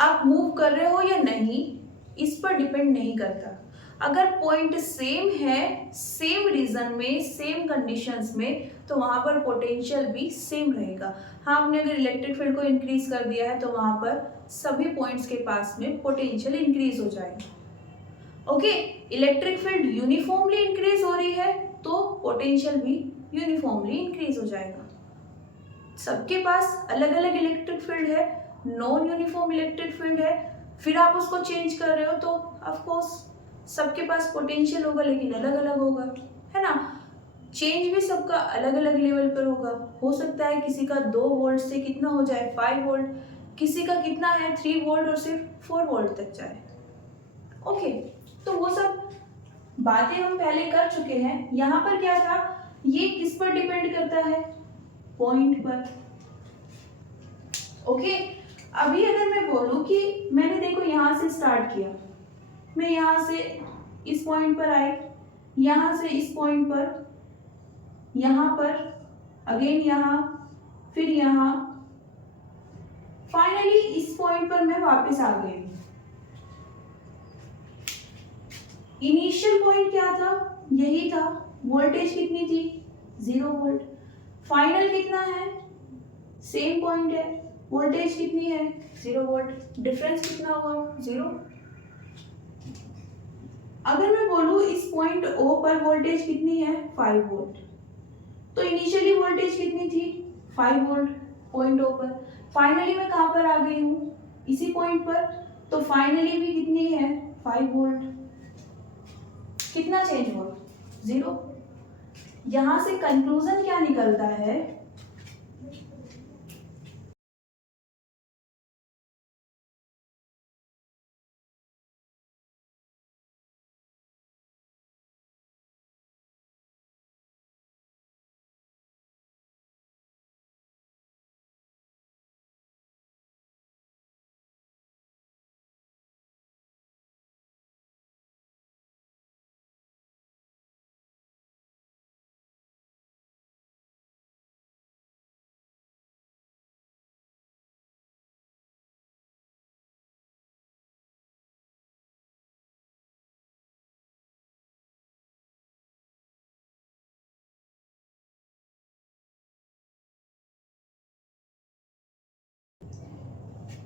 आप मूव कर रहे हो या नहीं इस पर डिपेंड नहीं करता। अगर पॉइंट सेम है, सेम रीजन में, सेम कंडीशंस में, तो वहां पर पोटेंशियल भी सेम रहेगा। हाँ, हमने अगर इलेक्ट्रिक फील्ड को इंक्रीज कर दिया है तो वहां पर सभी पॉइंट्स के पास में पोटेंशियल इंक्रीज हो जाएगा, okay. Electric field uniformly increase हो रही है तो पोटेंशियल भी यूनिफॉर्मली इंक्रीज हो जाएगा। सबके पास अलग अलग इलेक्ट्रिक फील्ड है, नॉन यूनिफॉर्म इलेक्ट्रिक फील्ड है, फिर आप उसको चेंज कर रहे हो तो ऑफ कोर्स सबके पास पोटेंशियल होगा लेकिन अलग अलग होगा, है ना। चेंज भी सबका अलग अलग लेवल पर होगा। हो सकता है किसी का 2 वोल्ट से कितना हो जाए, 5 वोल्ट, किसी का कितना है 3 वोल्ट और सिर्फ 4 वोल्ट तक जाए, ओके। तो वो सब बातें हम पहले कर चुके हैं। यहाँ पर क्या था, ये किस पर डिपेंड करता है, पॉइंट पर, ओके। अभी अगर मैं बोलूं कि मैंने देखो यहाँ से स्टार्ट किया, मैं यहाँ से इस पॉइंट पर आई, यहाँ से इस पॉइंट पर, यहाँ पर, अगेन यहाँ, फिर यहाँ, फाइनली इस पॉइंट पर मैं वापस आ गई। इनिशियल पॉइंट क्या था, यही था, वोल्टेज कितनी थी, 0 वोल्ट। फाइनल कितना है, सेम पॉइंट है, वोल्टेज कितनी है, 0 वोल्ट। डिफरेंस कितना हुआ, 0। अगर मैं बोलूं इस पॉइंट O पर वोल्टेज कितनी है, 5 वोल्ट, तो इनिशियली वोल्टेज कितनी थी, 5 वोल्ट पॉइंट O पर। फाइनली मैं कहां पर आ गई हूँ, इसी पॉइंट पर, तो फाइनली भी कितनी है, 5 वोल्ट। कितना चेंज हुआ, 0। यहां से कंक्लूजन क्या निकलता है,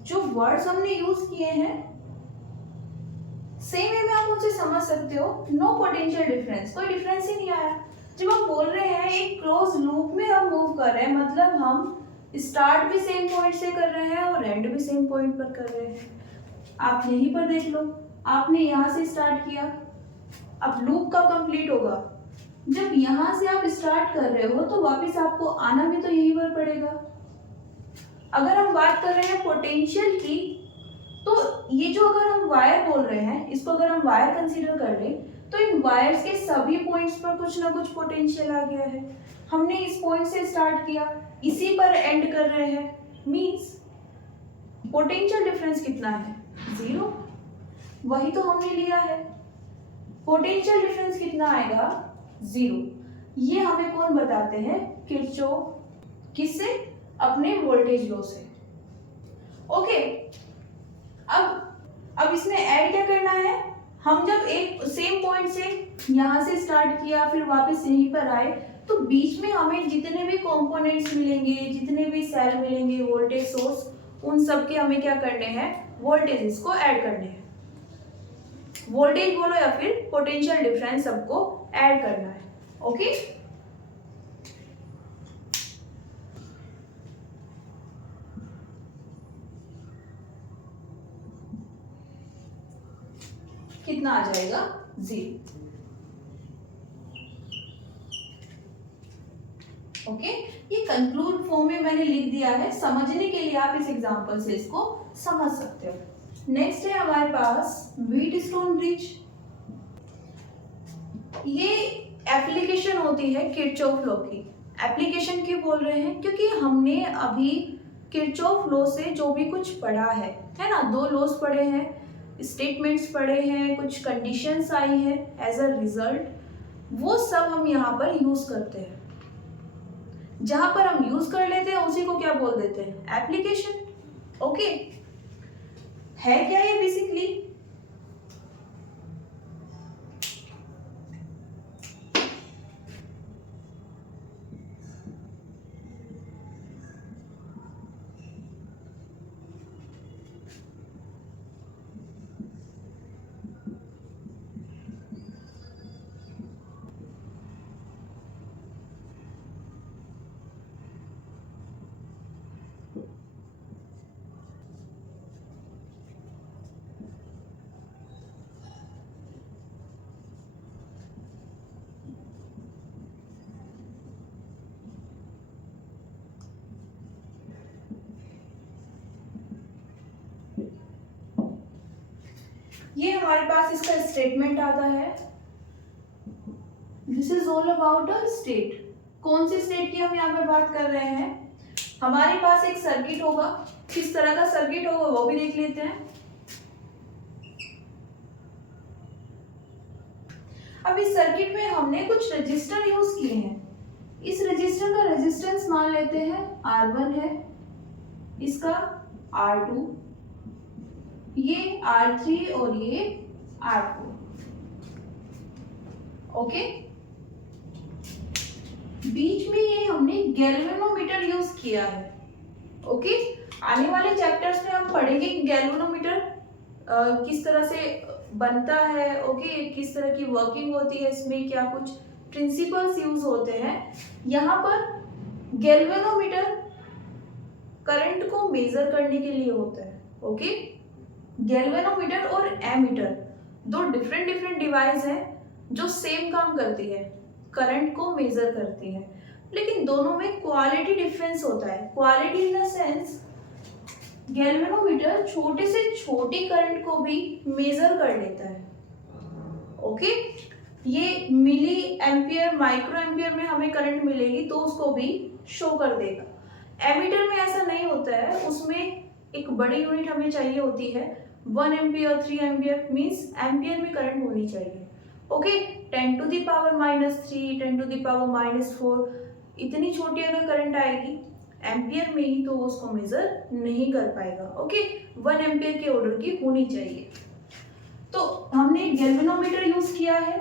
जो वर्ड्स हमने यूज किए हैं सेम वे में आप उनसे समझ सकते हो। नो पोटेंशियल डिफरेंस, कोई डिफरेंस ही नहीं आया। जब हम बोल रहे हैं एक क्लोज लूप में हम मूव कर रहे हैं, मतलब हम स्टार्ट भी सेम पॉइंट से कर रहे हैं और एंड भी सेम पॉइंट पर कर रहे हैं। आप यहीं पर देख लो, आपने यहाँ से स्टार्ट किया, अब लूप कब कंप्लीट होगा, जब यहाँ से आप स्टार्ट कर रहे हो तो वापस आपको आना भी तो यहीं पर पड़ेगा। अगर हम बात कर रहे हैं पोटेंशियल की, तो ये जो अगर हम वायर बोल रहे हैं, इसको अगर हम वायर कंसीडर कर लें तो इन वायर्स के सभी पॉइंट्स पर कुछ ना कुछ पोटेंशियल आ गया है। हमने इस पॉइंट से स्टार्ट किया, इसी पर एंड कर रहे हैं, मींस पोटेंशियल डिफरेंस कितना है, 0। वही तो हमने लिया है, पोटेंशियल डिफरेंस कितना आएगा, 0। ये हमें कौन बताते हैं, किरचॉफ। किससे, अपने वोल्टेज लॉ से, ओके। अब इसमें ऐड क्या करना है, हम जब एक सेम पॉइंट से यहाँ से स्टार्ट किया फिर वापस यहीं पर आए, तो बीच में हमें जितने भी कंपोनेंट्स मिलेंगे, जितने भी सेल मिलेंगे, वोल्टेज सोर्स, उन सब के हमें क्या करने हैं, वोल्टेजेस को ऐड करने हैं। वोल्टेज बोलो या फिर पोटेंशियल डिफरेंस, सबको ऐड करना है। ओके, कितना आ जाएगा, 0। ओके, ये कंक्लूड फॉर्म में मैंने लिख दिया है, समझने के लिए आप इस एग्जांपल से इसको समझ सकते हो। नेक्स्ट है हमारे पास व्हीटस्टोन ब्रिज। ये एप्लीकेशन होती है किरचॉफ लॉ की। एप्लीकेशन क्यों बोल रहे हैं, क्योंकि हमने अभी किरचॉफ लॉ से जो भी कुछ पढ़ा है ना, 2 लॉज पढ़े हैं, स्टेटमेंट्स पढ़े हैं, कुछ कंडीशंस आई है एज अ रिजल्ट, वो सब हम यहाँ पर यूज करते हैं। जहां पर हम यूज कर लेते हैं उसी को क्या बोल देते हैं, एप्लीकेशन। ओके, है क्या ये बेसिकली, ये हमारे पास इसका स्टेटमेंट आता है। This is all about a state. कौन सी स्टेट की हम यहाँ पर बात कर रहे हैं, हमारे पास एक सर्किट होगा, किस तरह का सर्किट होगा वो भी देख लेते हैं। अब इस सर्किट में हमने कुछ रजिस्टर यूज किए हैं। इस रजिस्टर का रेजिस्टेंस मान लेते हैं R1 है, इसका R2, ये R3 और ये R4। ओके, बीच में ये हमने गैल्वेनोमीटर यूज किया है। ओके, आने वाले चैप्टर्स में हम पढ़ेंगे गैल्वेनोमीटर किस तरह से बनता है। ओके, किस तरह की वर्किंग होती है, इसमें क्या कुछ प्रिंसिपल्स यूज होते हैं। यहाँ पर गैल्वेनोमीटर करंट को मेजर करने के लिए होता है। ओके, गैल्वेनोमीटर और एमीटर 2 डिफरेंट डिवाइस हैं जो सेम काम करती है, करंट को मेजर करती है, लेकिन दोनों में क्वालिटी डिफरेंस होता है। Quality in the sense, galvanometer छोटे से छोटी करंट को भी मेजर कर लेता है। ओके, ये मिली एम्पियर, माइक्रो एम्पियर में हमें करंट मिलेगी तो उसको भी शो कर देगा। एमीटर में ऐसा नहीं होता है, उसमें एक बड़ी यूनिट हमें चाहिए होती है, 1 एम्पियर, 3 एम्पियर, मीन्स एम्पियर में करंट होनी चाहिए। Okay, 10 to the power -3, 10 to the power -4, इतनी छोटी अगर करंट आएगी एम्पियर में ही तो वो उसको मेजर नहीं कर पाएगा। ओके, 1 एम्पियर के ऑर्डर की होनी चाहिए। तो हमने गैल्वेनोमीटर यूज किया है।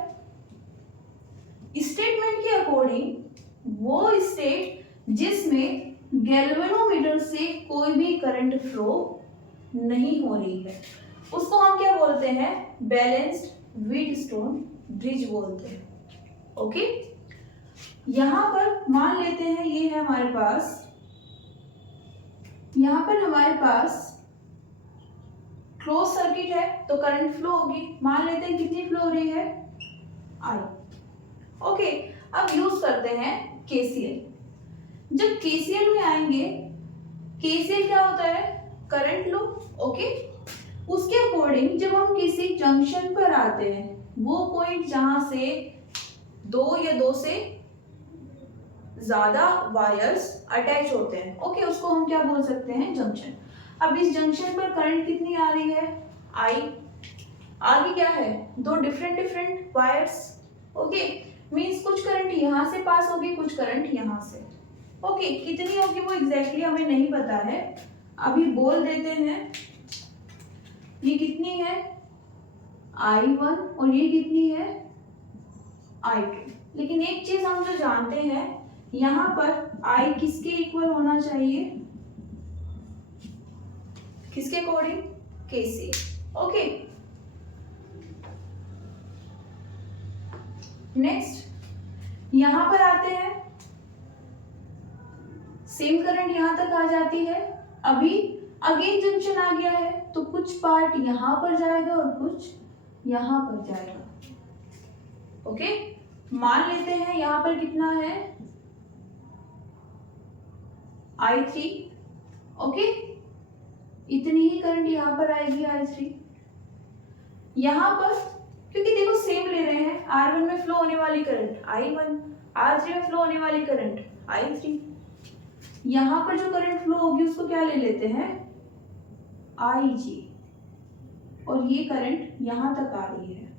स्टेटमेंट के अकॉर्डिंग वो स्टेट जिसमें गैल्वेनोमीटर से कोई भी करंट फ्लो नहीं हो रही है, उसको हम क्या बोलते हैं, बैलेंस्ड व्हीटस्टोन ब्रिज बोलते हैं। ओके, यहां पर मान लेते हैं ये है हमारे पास, यहां पर हमारे पास क्लोज सर्किट है तो करंट फ्लो होगी। मान लेते हैं कितनी फ्लो हो रही है, I। ओके, अब यूज करते हैं KCL। जब KCL में आएंगे, KCL क्या होता है, करंट लो। ओके, उसके अकॉर्डिंग जब हम किसी जंक्शन पर आते हैं, वो पॉइंट जहां से 2 या 2 से ज्यादा वायर्स अटैच होते हैं, ओके, उसको हम क्या बोल सकते हैं, जंक्शन। अब इस जंक्शन पर करंट कितनी आ रही है, I। आगे क्या है, 2 डिफरेंट वायर्स। ओके, मींस कुछ करंट यहाँ से पास होगी, कुछ करंट यहाँ से। ओके, कितनी होगी वो एग्जैक्टली हमें नहीं पता है, अभी बोल देते हैं। ये कितनी है, I1 और ये कितनी है, I2। लेकिन एक चीज हम जो जानते हैं, यहाँ पर आई किसके इक्वल होना चाहिए, किसके अकॉर्डिंग, के से। ओके, नेक्स्ट यहां पर आते हैं, सेम करंट यहां तक आ जाती है। अभी अगेन जंक्शन आ गया है, तो कुछ पार्ट यहां पर जाएगा और कुछ यहां पर जाएगा। ओके, मान लेते हैं यहां पर कितना है, I3। ओके, इतनी ही करंट यहां पर आएगी I3। यहां पर क्योंकि देखो सेम ले रहे हैं, R1 में फ्लो होने वाली करंट I1, R3 में फ्लो होने वाली करंट I3। यहां पर जो करंट फ्लो होगी उसको क्या ले लेते हैं, IG, और ये करंट यहां तक आ रही है।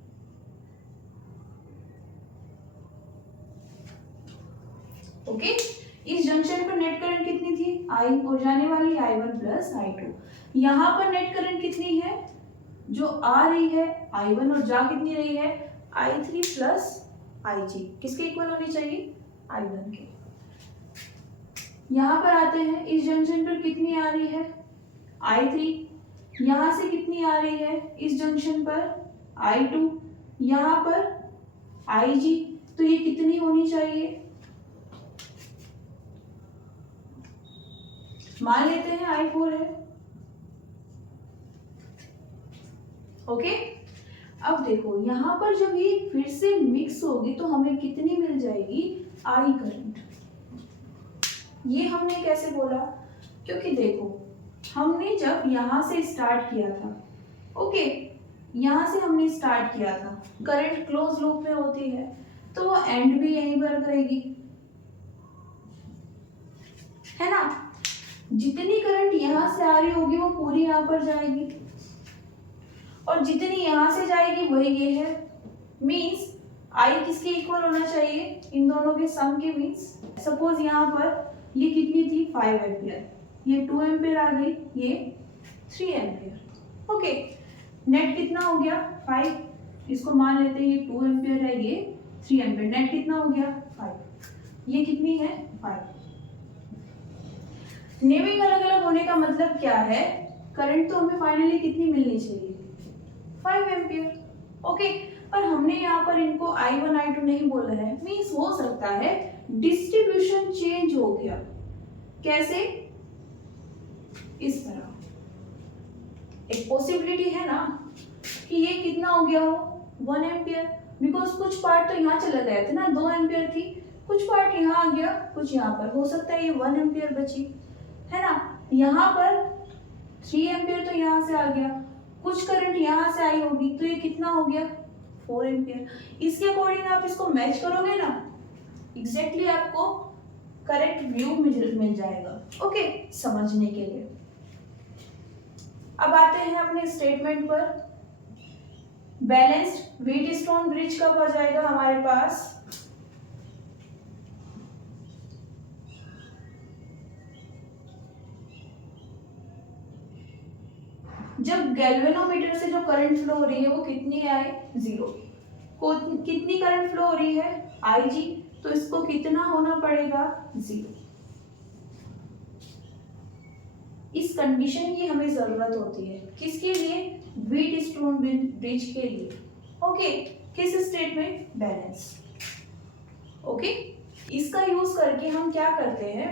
ओके, इस जंक्शन पर नेट करंट कितनी थी, I और जाने वाली I1 प्लस I2। यहां पर नेट करंट कितनी है, जो आ रही है I1 और जा कितनी रही है, I3 प्लस IG, किसके इक्वल होनी चाहिए, I1 के। यहां पर आते हैं, इस जंक्शन पर कितनी आ रही है, I3, यहां से कितनी आ रही है इस जंक्शन पर, I2, यहां पर IG, तो ये कितनी होनी चाहिए, मान लेते हैं I4 है। ओके, अब देखो यहां पर जब ये फिर से मिक्स होगी तो हमें कितनी मिल जाएगी, I करंट। ये हमने कैसे बोला, क्योंकि देखो हमने जब यहां से स्टार्ट किया था, ओके, यहां से हमने स्टार्ट किया था, करंट क्लोज लूप में होती है तो वो एंड भी यहीं पर करेगी, है ना। जितनी करंट यहां से आ रही होगी वो पूरी यहां पर जाएगी, और जितनी यहां से जाएगी वही ये है। मींस आई किसके इक्वल होना चाहिए, इन दोनों के सम के। मींस सपोज यहां पर ये कितनी थी, 5 एम्पियर, ये 2 एम्पियर आ गई, ये 3 एम्पियर। ओके, नेट कितना हो गया, 5, इसको मान लेते हैं ये 2 एम्पियर है, ये 3 एम्पियर, नेट कितना हो गया, 5, ये कितनी है, 5। नेमिंग अलग अलग होने का मतलब क्या है, करंट तो हमें फाइनली कितनी मिलनी चाहिए, 5 एम्पियर। ओके, पर हमने यहाँ पर इनको I1 I2 नहीं बोला है। मींस हो सकता है डिस्ट्रीब्यूशन चेंज हो गया, कैसे, इस तरह एक पॉसिबिलिटी है ना कि ये कितना हो गया हो, 1 एम्पियर, बिकॉज कुछ पार्ट तो यहाँ चला गया था ना, 2 एम्पियर थी, कुछ पार्ट यहाँ आ गया, कुछ यहाँ पर, हो सकता है ये 1 एम्पियर बची, है ना। यहाँ पर 3 एम्पियर तो यहाँ से आ गया, कुछ करंट यहाँ से आई होगी, तो ये कितना हो गया, 4 एम्पियर। इसके अकॉर्डिंग आप इसको मैच करोगे ना, एग्जैक्टली आपको करेक्ट व्यू मिल जाएगा। ओके, समझने के लिए अब आते हैं अपने स्टेटमेंट पर। बैलेंस्ड व्हीटस्टोन ब्रिज कब आ जाएगा हमारे पास, जब गैल्वेनोमीटर से जो करंट फ्लो हो रही है वो कितनी आए, 0। कितनी करंट फ्लो हो रही है, IG, तो इसको कितना होना पड़ेगा, 0। इस कंडीशन की हमें जरूरत होती है, किसके लिए, व्हीटस्टोन ब्रिज के लिए। ओके, किस स्टेट में, बैलेंस। ओके, इसका यूज करके हम क्या करते हैं,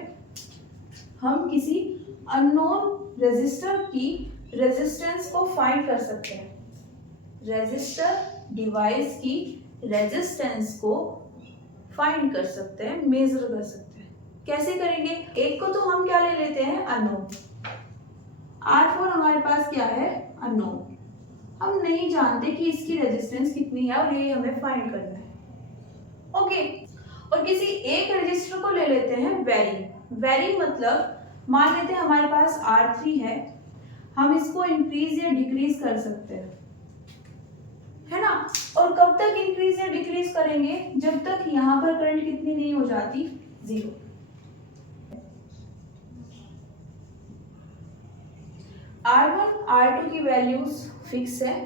हम किसी अननोन रेजिस्टर की रेजिस्टेंस को फाइंड कर सकते हैं, रेजिस्टर डिवाइस की रेजिस्टेंस को फाइंड कर सकते हैं, मेजर कर सकते हैं। कैसे करेंगे, एक को तो हम क्या ले लेते हैं, अननोन, R4 हमारे पास क्या है, अननोन, हम नहीं जानते कि इसकी रेजिस्टेंस कितनी है और ये हमें फाइंड करना है। ओके, और किसी एक रजिस्टर को ले लेते हैं वेरिंग। वेरिंग मतलब मान लेते हैं हमारे पास R3 है, हम इसको इंक्रीज या डिक्रीज कर सकते हैं, है ना। और कब तक इंक्रीज या डिक्रीज करेंगे, जब तक यहां पर करंट कितनी नहीं हो जाती, 0। R1 R2 की वैल्यूज फिक्स है,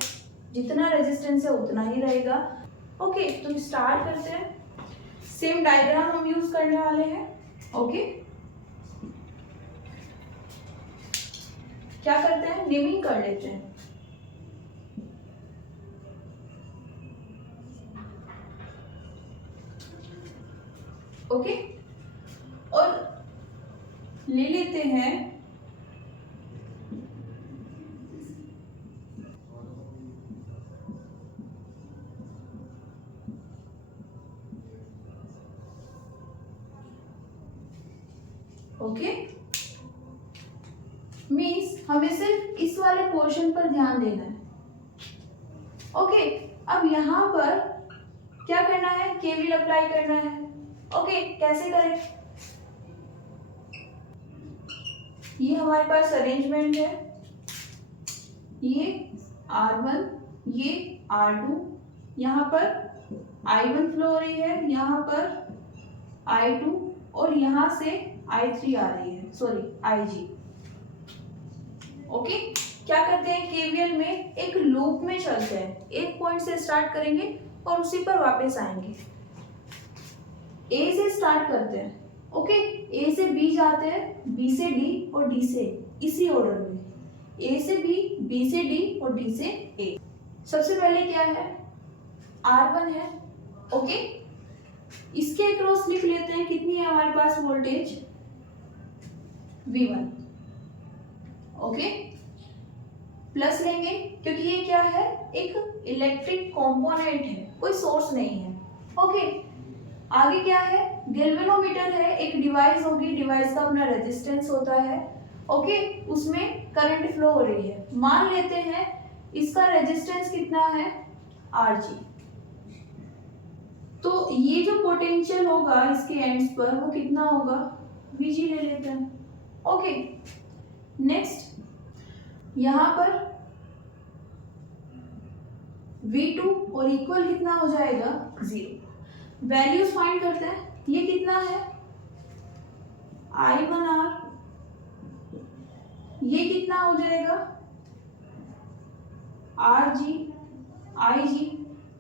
जितना रेजिस्टेंस है उतना ही रहेगा। ओके, तो स्टार्ट करते हैं। सेम डायग्राम हम यूज करने वाले हैं। ओके, क्या करते हैं, नेमिंग कर लेते हैं। ओके, और ले लेते हैं ओके, मीन्स हमें सिर्फ इस वाले पोर्शन पर ध्यान देना है। ओके, अब यहां पर क्या करना है, केवीएल अप्लाई करना है। ओके, कैसे करें, ये हमारे पास अरेंजमेंट है, ये R1, ये R2, यहाँ पर I1 फ्लो हो रही है, यहाँ पर I2 और यहाँ से I3 आ रही है, सॉरी IG। ओके, क्या करते हैं, केवीएल में एक लूप में चलते हैं, एक पॉइंट से स्टार्ट करेंगे और उसी पर वापस आएंगे। ए से स्टार्ट करते हैं। ओके, ए से बी जाते हैं, बी से डी और डी से, इसी ऑर्डर में, ए से बी से डी और डी से ए। सबसे पहले क्या है, R1 है। ओके, इसके अक्रॉस लिख लेते हैं, कितनी है हमारे पास वोल्टेज, V1। ओके, प्लस लेंगे क्योंकि ये क्या है, एक इलेक्ट्रिक कंपोनेंट है, कोई सोर्स नहीं है। ओके, आगे क्या है, गैल्वेनोमीटर है, एक डिवाइस होगी, डिवाइस का अपना रेजिस्टेंस होता है। ओके, उसमें करंट फ्लो हो रही है, मान लेते हैं इसका रेजिस्टेंस कितना है, Rg। तो ये जो पोटेंशियल होगा इसके एंड्स पर वो कितना होगा, Vg ले लेते हैं। ओके, नेक्स्ट यहाँ पर V2 और इक्वल कितना हो जाएगा, 0। वैल्यूज फाइंड करते हैं, ये कितना है, I1R, ये कितना हो जाएगा, Rg, Ig,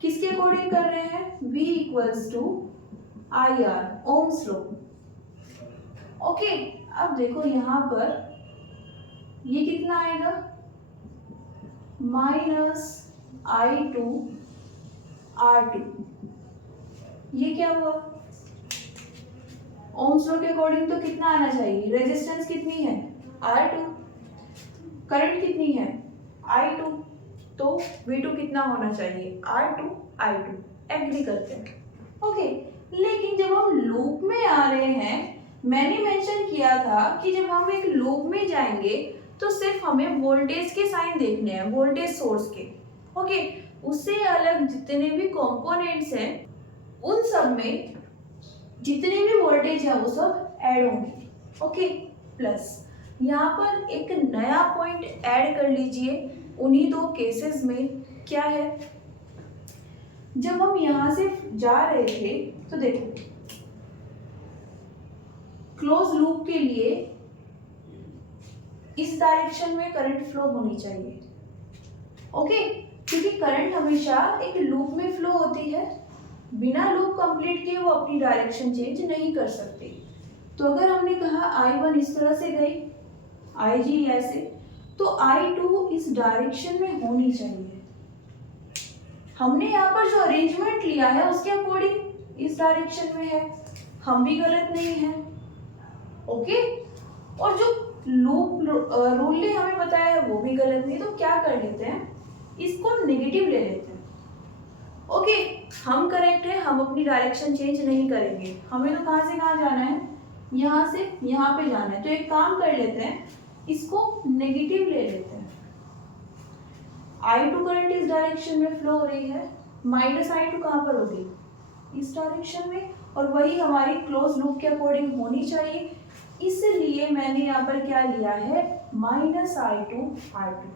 किसके अकॉर्डिंग कर रहे हैं, V equals to IR, Ohm's law. Okay, अब देखो यहाँ पर ये कितना आएगा, -I2 R2, ये क्या हुआ, ओम्स लॉ के अकॉर्डिंग तो कितना आना चाहिए, रेजिस्टेंस कितनी है, R2, करंट कितनी है, I2, तो V2 कितना होना चाहिए, R2 I2। एग्री करते हैं। ओके, लेकिन जब हम लूप में आ रहे हैं, मैंने मेंशन किया था कि जब हम एक लूप में जाएंगे तो सिर्फ हमें वोल्टेज के साइन देखने हैं, वोल्टेज सोर्स के। ओके, उससे अलग जितने भी कंपोनेंट्स हैं उन सब में जितने भी वोल्टेज है वो सब ऐड होंगे। ओके, प्लस यहाँ पर एक नया पॉइंट ऐड कर लीजिए उन्हीं दो केसेस में। क्या है, जब हम यहाँ से जा रहे थे तो देखो क्लोज लूप के लिए इस डायरेक्शन में करंट फ्लो होनी चाहिए। ओके, क्योंकि करंट हमेशा एक लूप में फ्लो होती है, बिना लूप कंप्लीट किए वो अपनी डायरेक्शन चेंज नहीं कर सकती। तो अगर हमने कहा I1 इस तरह से गई, Ig ऐसे, तो I2 इस डायरेक्शन में होनी चाहिए। हमने यहाँ पर जो अरेंजमेंट लिया है उसके अकॉर्डिंग इस डायरेक्शन में है, हम भी गलत नहीं है। ओके, और जो लूप रूल ने हमें बताया है वो भी गलत नहीं, तो क्या कर लेते हैं, इसको नेगेटिव ले लेते हैं। ओके, हम करेक्ट है, हम अपनी डायरेक्शन चेंज नहीं करेंगे, हमें तो कहाँ से कहाँ जाना है, यहाँ से यहाँ पे जाना है। तो एक काम कर लेते हैं, इसको नेगेटिव ले लेते हैं। I2 करंट इस डायरेक्शन में फ्लो हो रही है, -I2 कहाँ पर होगी, इस डायरेक्शन में, और वही हमारी क्लोज लूप के अकॉर्डिंग होनी चाहिए। इसलिए मैंने यहाँ पर क्या लिया है, -I2 R2।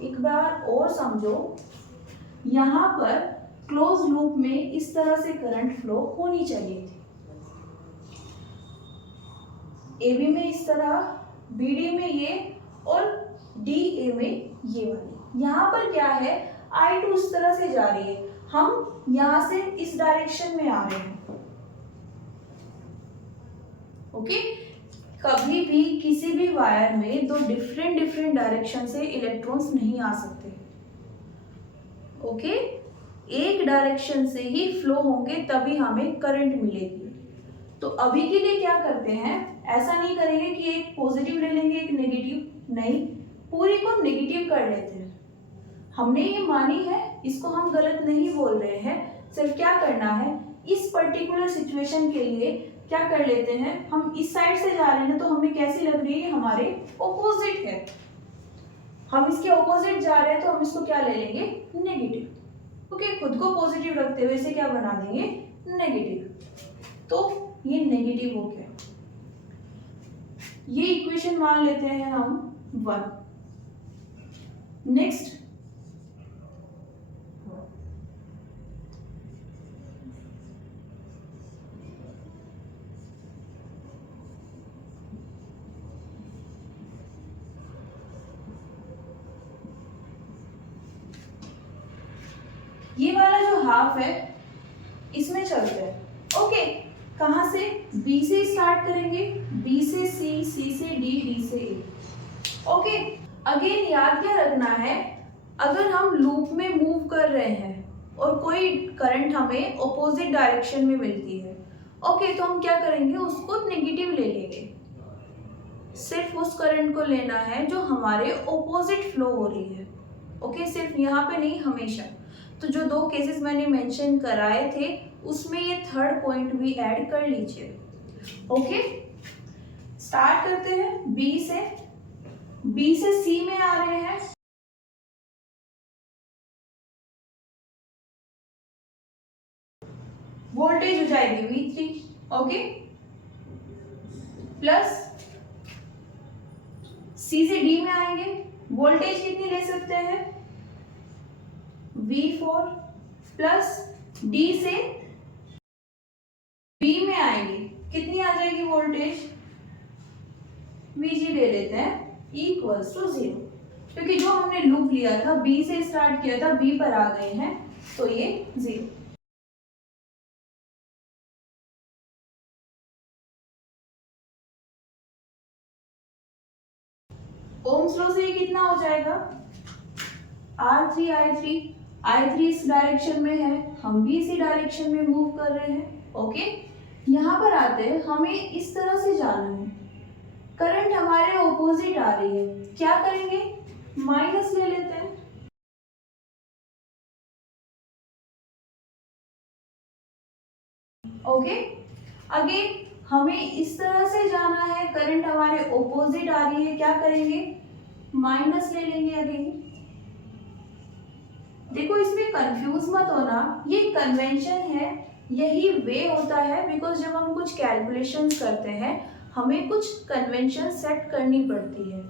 एक बार और समझो, यहाँ पर क्लोज लूप में इस तरह से करंट फ्लो होनी चाहिए थी, AB में इस तरह, BD में ये और DA में ये वाली। यहाँ पर क्या है, I2 इस तरह से जा रही है, हम यहाँ से इस डायरेक्शन में आ रहे हैं। ओके, कभी भी किसी भी वायर में दो डिफरेंट डायरेक्शन से इलेक्ट्रॉन्स नहीं आ सकते। ओके, एक डायरेक्शन से ही फ्लो होंगे तभी हमें करंट मिलेगी। तो अभी के लिए क्या करते हैं, ऐसा नहीं करेंगे कि एक पॉजिटिव ले लेंगे एक नेगेटिव, नहीं, पूरी को नेगेटिव कर लेते हैं। हमने ये मानी है, इसको हम गलत नहीं बोल रहे हैं, सिर्फ क्या करना है, इस पर्टिकुलर सिचुएशन के लिए क्या कर लेते हैं, हम इस साइड से जा रहे हैं तो हमें कैसी लग रही है, हमारे ऑपोजिट है, हम इसके ऑपोजिट जा रहे हैं तो हम इसको क्या ले लेंगे, नेगेटिव। ओके, खुद को पॉजिटिव रखते हुए इसे क्या बना देंगे, नेगेटिव। तो ये नेगेटिव हो गया, ये इक्वेशन मान लेते हैं हम 1। नेक्स्ट, ये वाला जो हाफ है इसमें चलते हैं। ओके, कहां से, बी से स्टार्ट करेंगे, बी से सी, सी से डी, डी से ए। ओके, अगेन याद क्या रखना है, अगर हम लूप में मूव कर रहे हैं और कोई करंट हमें ऑपोजिट डायरेक्शन में मिलती है, ओके, तो हम क्या करेंगे, उसको नेगेटिव ले लेंगे। सिर्फ उस करंट को लेना है जो हमारे ऑपोजिट फ्लो हो रही है। ओके, सिर्फ यहाँ पे नहीं, हमेशा। तो जो दो केसेस मैंने मेंशन कराए थे उसमें ये थर्ड पॉइंट भी ऐड कर लीजिए। ओके, स्टार्ट करते हैं बी से, बी से सी में आ रहे हैं, वोल्टेज हो जाएगी V3। ओके, प्लस सी से डी में आएंगे, वोल्टेज कितनी ले सकते हैं, V4, प्लस डी से बी में आएंगे, कितनी आ जाएगी वोल्टेज, VG ले लेते हैं, इक्वल्स टू 0, क्योंकि जो हमने लूप लिया था बी से स्टार्ट किया था, बी पर आ गए हैं तो ये 0। ओम्स लॉ से ये कितना हो जाएगा, R3 I3, I3 इस डायरेक्शन में है, हम भी इसी डायरेक्शन में मूव कर रहे हैं। ओके, यहाँ पर आते हैं, हमें इस तरह से जाना है, करंट हमारे ऑपोजिट आ रही है, क्या करेंगे, माइनस ले लेते हैं। ओके, अगेन हमें इस तरह से जाना है, करंट हमारे ऑपोजिट आ रही है, क्या करेंगे, माइनस ले लेंगे अगेन। देखो, इसमें कंफ्यूज मत होना, ये कन्वेंशन है, यही वे होता है, बिकॉज जब हम कुछ कैलकुलेशंस करते हैं हमें कुछ कन्वेंशन सेट करनी पड़ती है।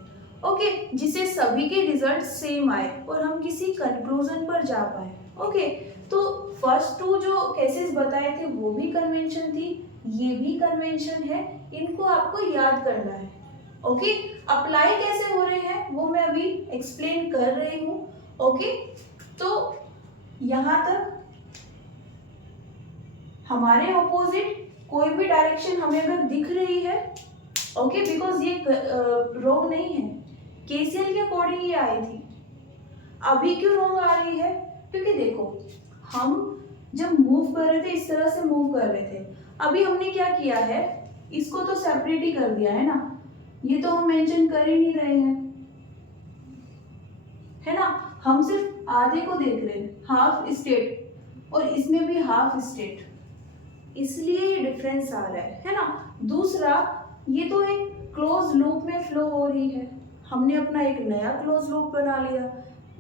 ओके, जिससे सभी के रिजल्ट सेम आए और हम किसी कंक्लूजन पर जा पाए। ओके, तो फर्स्ट टू जो केसेस बताए थे वो भी कन्वेंशन थी, ये भी कन्वेंशन है, इनको आपको याद करना है। ओके, अप्लाई कैसे हो रहे हैं वो मैं अभी एक्सप्लेन कर रही हूँ। ओके, तो यहां तक हमारे ऑपोजिट कोई भी डायरेक्शन हमें अगर दिख रही है, ओके, बिकॉज ये रॉन्ग नहीं है, केसीएल के अकॉर्डिंग ये आई थी। अभी क्यों रॉन्ग आ रही है, क्योंकि देखो हम जब मूव कर रहे थे इस तरह से मूव कर रहे थे, अभी हमने क्या किया है, इसको तो सेपरेट ही कर दिया है ना, ये तो हम मेंशन कर ही नहीं रहे हैं, है ना, हम सिर्फ आधे को देख रहे हैं, हाफ स्टेट, और इसमें भी हाफ स्टेट, इसलिए ये डिफरेंस आ रहा है ना। दूसरा, ये तो एक क्लोज लूप में फ्लो हो रही है, हमने अपना एक नया क्लोज लूप बना लिया,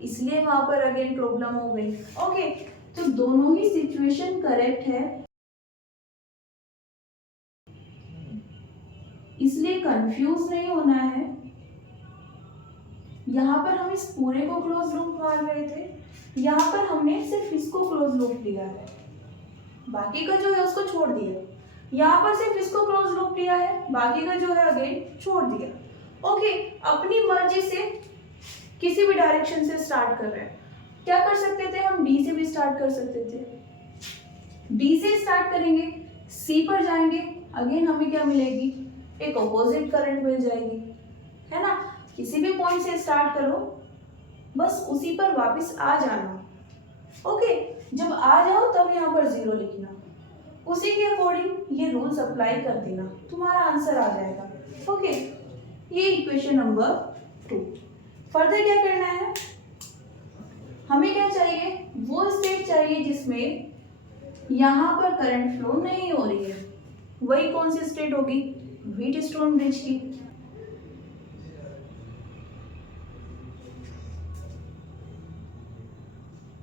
इसलिए वहां पर अगेन प्रॉब्लम हो गई। ओके, तो दोनों ही सिचुएशन करेक्ट है, इसलिए कंफ्यूज नहीं होना है। यहाँ पर हम इस पूरे को क्लोज लूप मान रहे थे, यहाँ पर हमने सिर्फ इसको क्लोज लूप लिया है, बाकी का जो है उसको छोड़ दिया। यहाँ पर सिर्फ इसको क्लोज लूप लिया है, बाकी का जो है अगेन छोड़ दिया। ओके, अपनी मर्जी से किसी भी डायरेक्शन से स्टार्ट कर रहे हैं, क्या कर सकते थे, हम डी से भी स्टार्ट कर सकते थे, डी से स्टार्ट करेंगे, सी पर जाएंगे, अगेन हमें क्या मिलेगी, एक अपोजिट करंट मिल जाएगी, है ना। किसी भी पॉइंट से स्टार्ट करो, बस उसी पर वापस आ जाना। ओके, जब आ जाओ तब यहाँ पर 0 लिखना, उसी के अकॉर्डिंग ये रूल्स अप्लाई कर देना, तुम्हारा आंसर आ जाएगा। ओके, ये इक्वेशन नंबर 2। फर्दर क्या करना है, हमें क्या चाहिए, वो स्टेट चाहिए जिसमें यहाँ पर करंट फ्लो नहीं हो रही है। वही कौन सी स्टेट होगी, व्हीटस्टोन ब्रिज की।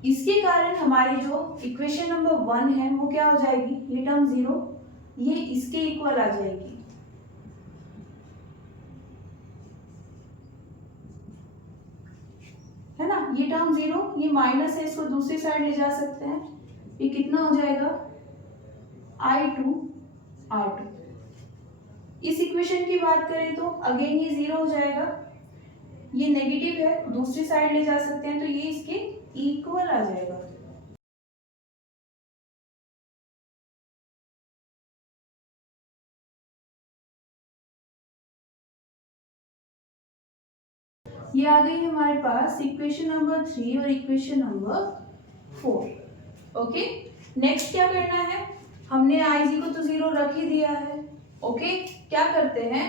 इसके कारण हमारी जो इक्वेशन नंबर 1 है वो क्या हो जाएगी, ये टर्म 0, ये इसके इक्वल आ जाएगी। है ना, ये टर्म 0, ये माइनस है, इसको दूसरी साइड ले जा सकते हैं, ये कितना हो जाएगा, I2 R2। इस इक्वेशन की बात करें तो अगेन ये 0 हो जाएगा, ये नेगेटिव है, दूसरी साइड ले जा सकते हैं, तो ये इसके इक्वल आ जाएगा। ये आ गई हमारे पास इक्वेशन नंबर 3 और इक्वेशन नंबर 4। ओके, नेक्स्ट क्या करना है, हमने आई जी को तो 0 रख ही दिया है। ओके, क्या करते हैं,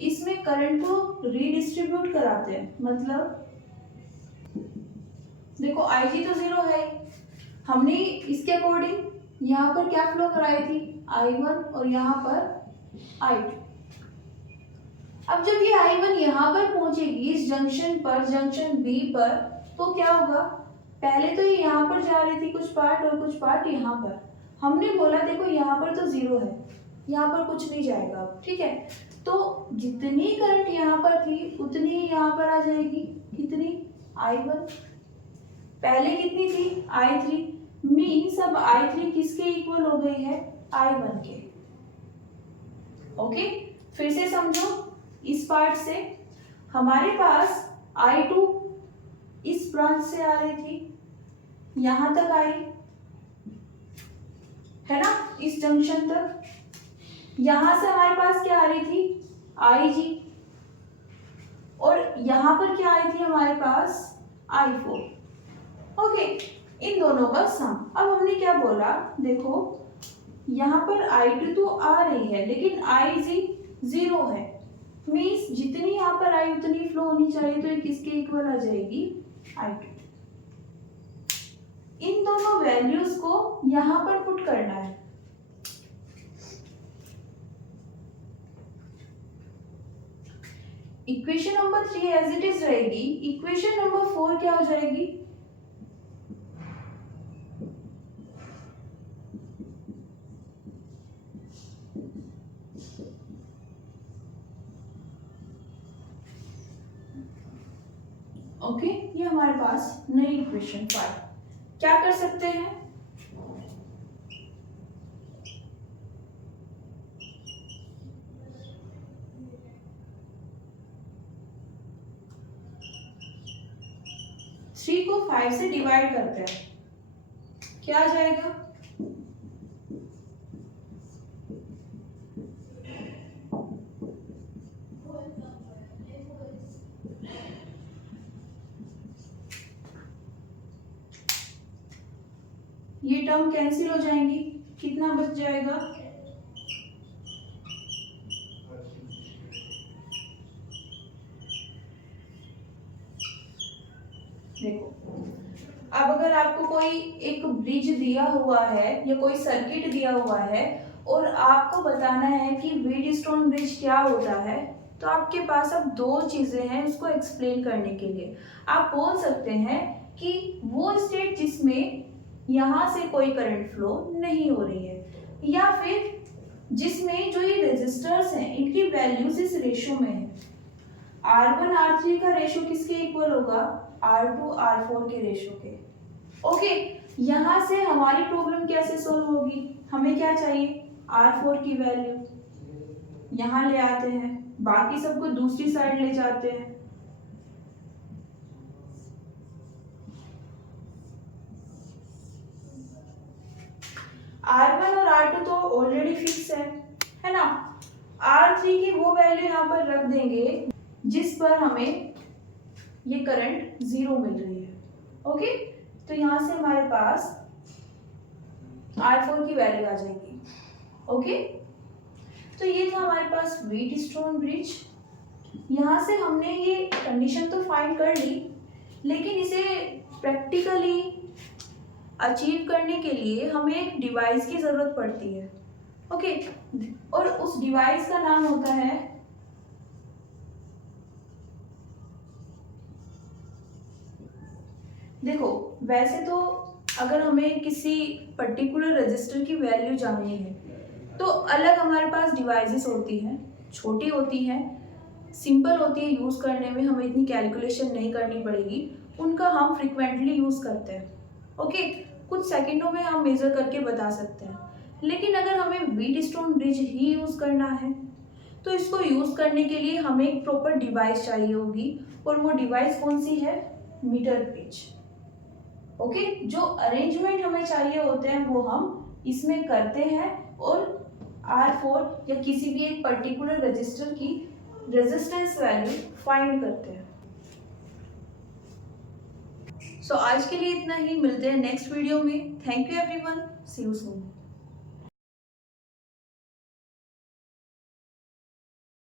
इसमें करंट को रीडिस्ट्रीब्यूट कराते हैं। मतलब देखो आई जी तो 0 है, हमने इसके अकॉर्डिंग यहाँ पर क्या फ्लो कराई थी, I1 और यहाँ पर I2। अब जब ये I1 यहाँ पर पहुंचेगी इस जंक्शन पर, जंक्शन बी पर, तो क्या होगा, पहले तो ये यहाँ पर जा रही थी कुछ पार्ट और कुछ पार्ट यहाँ पर। हमने बोला देखो यहाँ पर तो 0 है, यहाँ पर कुछ नहीं जाएगा, ठीक है। तो जितनी करंट यहाँ पर थी उतनी यहाँ पर आ जाएगी, कितनी, I1। पहले कितनी थी, I3, मीन्स अब I3 किसके इक्वल हो गई है, I1 के। ओके, फिर से समझो, इस पार्ट से हमारे पास I2 इस ब्रांच से आ रही थी, यहां तक आई, है ना, इस जंक्शन तक। यहां से हमारे पास क्या आ रही थी, IG, और यहां पर क्या आई थी हमारे पास, I4। ओके, इन दोनों का सम। अब हमने क्या बोला, देखो यहाँ पर I2 तो आ रही है लेकिन IG 0 है, मीन्स जितनी यहाँ पर आई उतनी फ्लो होनी चाहिए, तो ये किसके इक्वल आ जाएगी, I2। इन दोनों वैल्यूज को यहाँ पर पुट करना है। Equation number 3 as it is रहेगी, इक्वेशन नंबर 4 क्या हो जाएगी, ओके, ये हमारे पास नई इक्वेशन 5। क्या कर सकते हैं, थ्री को 5 से डिवाइड करते हैं, क्या आ जाएगा, ये टर्म कैंसिल हो जाएंगी, कितना बच जाएगा, देखो अब अगर आपको कोई एक ब्रिज दिया हुआ है या कोई सर्किट दिया हुआ है और आपको बताना है कि व्हीटस्टोन ब्रिज क्या होता है, तो आपके पास अब दो चीजें हैं उसको एक्सप्लेन करने के लिए। आप बोल सकते हैं कि वो स्टेट जिसमें यहाँ से कोई करंट फ्लो नहीं हो रही है, या फिर जिसमें जो ये रेजिस्टर्स हैं इनकी वैल्यूज इस रेशो में है। R1 R3 का रेशो किसके इक्वल होगा, R2 R4 के रेशो के। ओके, यहाँ से हमारी प्रॉब्लम कैसे सोल्व होगी, हमें क्या चाहिए, R4 की वैल्यू यहाँ ले आते हैं, बाकी सबको दूसरी साइड ले जाते हैं। R1 और R2 तो ऑलरेडी फिक्स है ना, R3 की वो वैल्यू यहाँ पर रख देंगे जिस पर हमें ये करंट 0 मिल रही है। ओके, तो यहाँ से हमारे पास R4 की वैल्यू आ जाएगी। ओके, तो ये था हमारे पास व्हीटस्टोन ब्रिज। यहाँ से हमने ये कंडीशन तो फाइंड कर ली, लेकिन इसे प्रैक्टिकली अचीव करने के लिए हमें एक डिवाइस की ज़रूरत पड़ती है। ओके, और उस डिवाइस का नाम होता है देखो, वैसे तो अगर हमें किसी पर्टिकुलर रजिस्टर की वैल्यू जाननी है तो अलग हमारे पास डिवाइसेस होती हैं, छोटी होती हैं, सिंपल होती है यूज़ करने में, हमें इतनी कैलकुलेशन नहीं करनी पड़ेगी, उनका हम फ्रिक्वेंटली यूज़ करते हैं। ओके, कुछ सेकंडों में हम मेज़र करके बता सकते हैं। लेकिन अगर हमें व्हीटस्टोन ब्रिज ही यूज़ करना है तो इसको यूज़ करने के लिए हमें एक प्रॉपर डिवाइस चाहिए होगी, और वो डिवाइस कौन सी है? Metre bridge. ओके, जो अरेंजमेंट हमें चाहिए होते हैं वो हम इसमें करते हैं और R4 या किसी भी एक पर्टिकुलर रजिस्टर की रेजिस्टेंस वैल्यू फाइंड करते हैं। सो आज के लिए इतना ही, मिलते हैं नेक्स्ट वीडियो में। Thank you everyone, see you soon.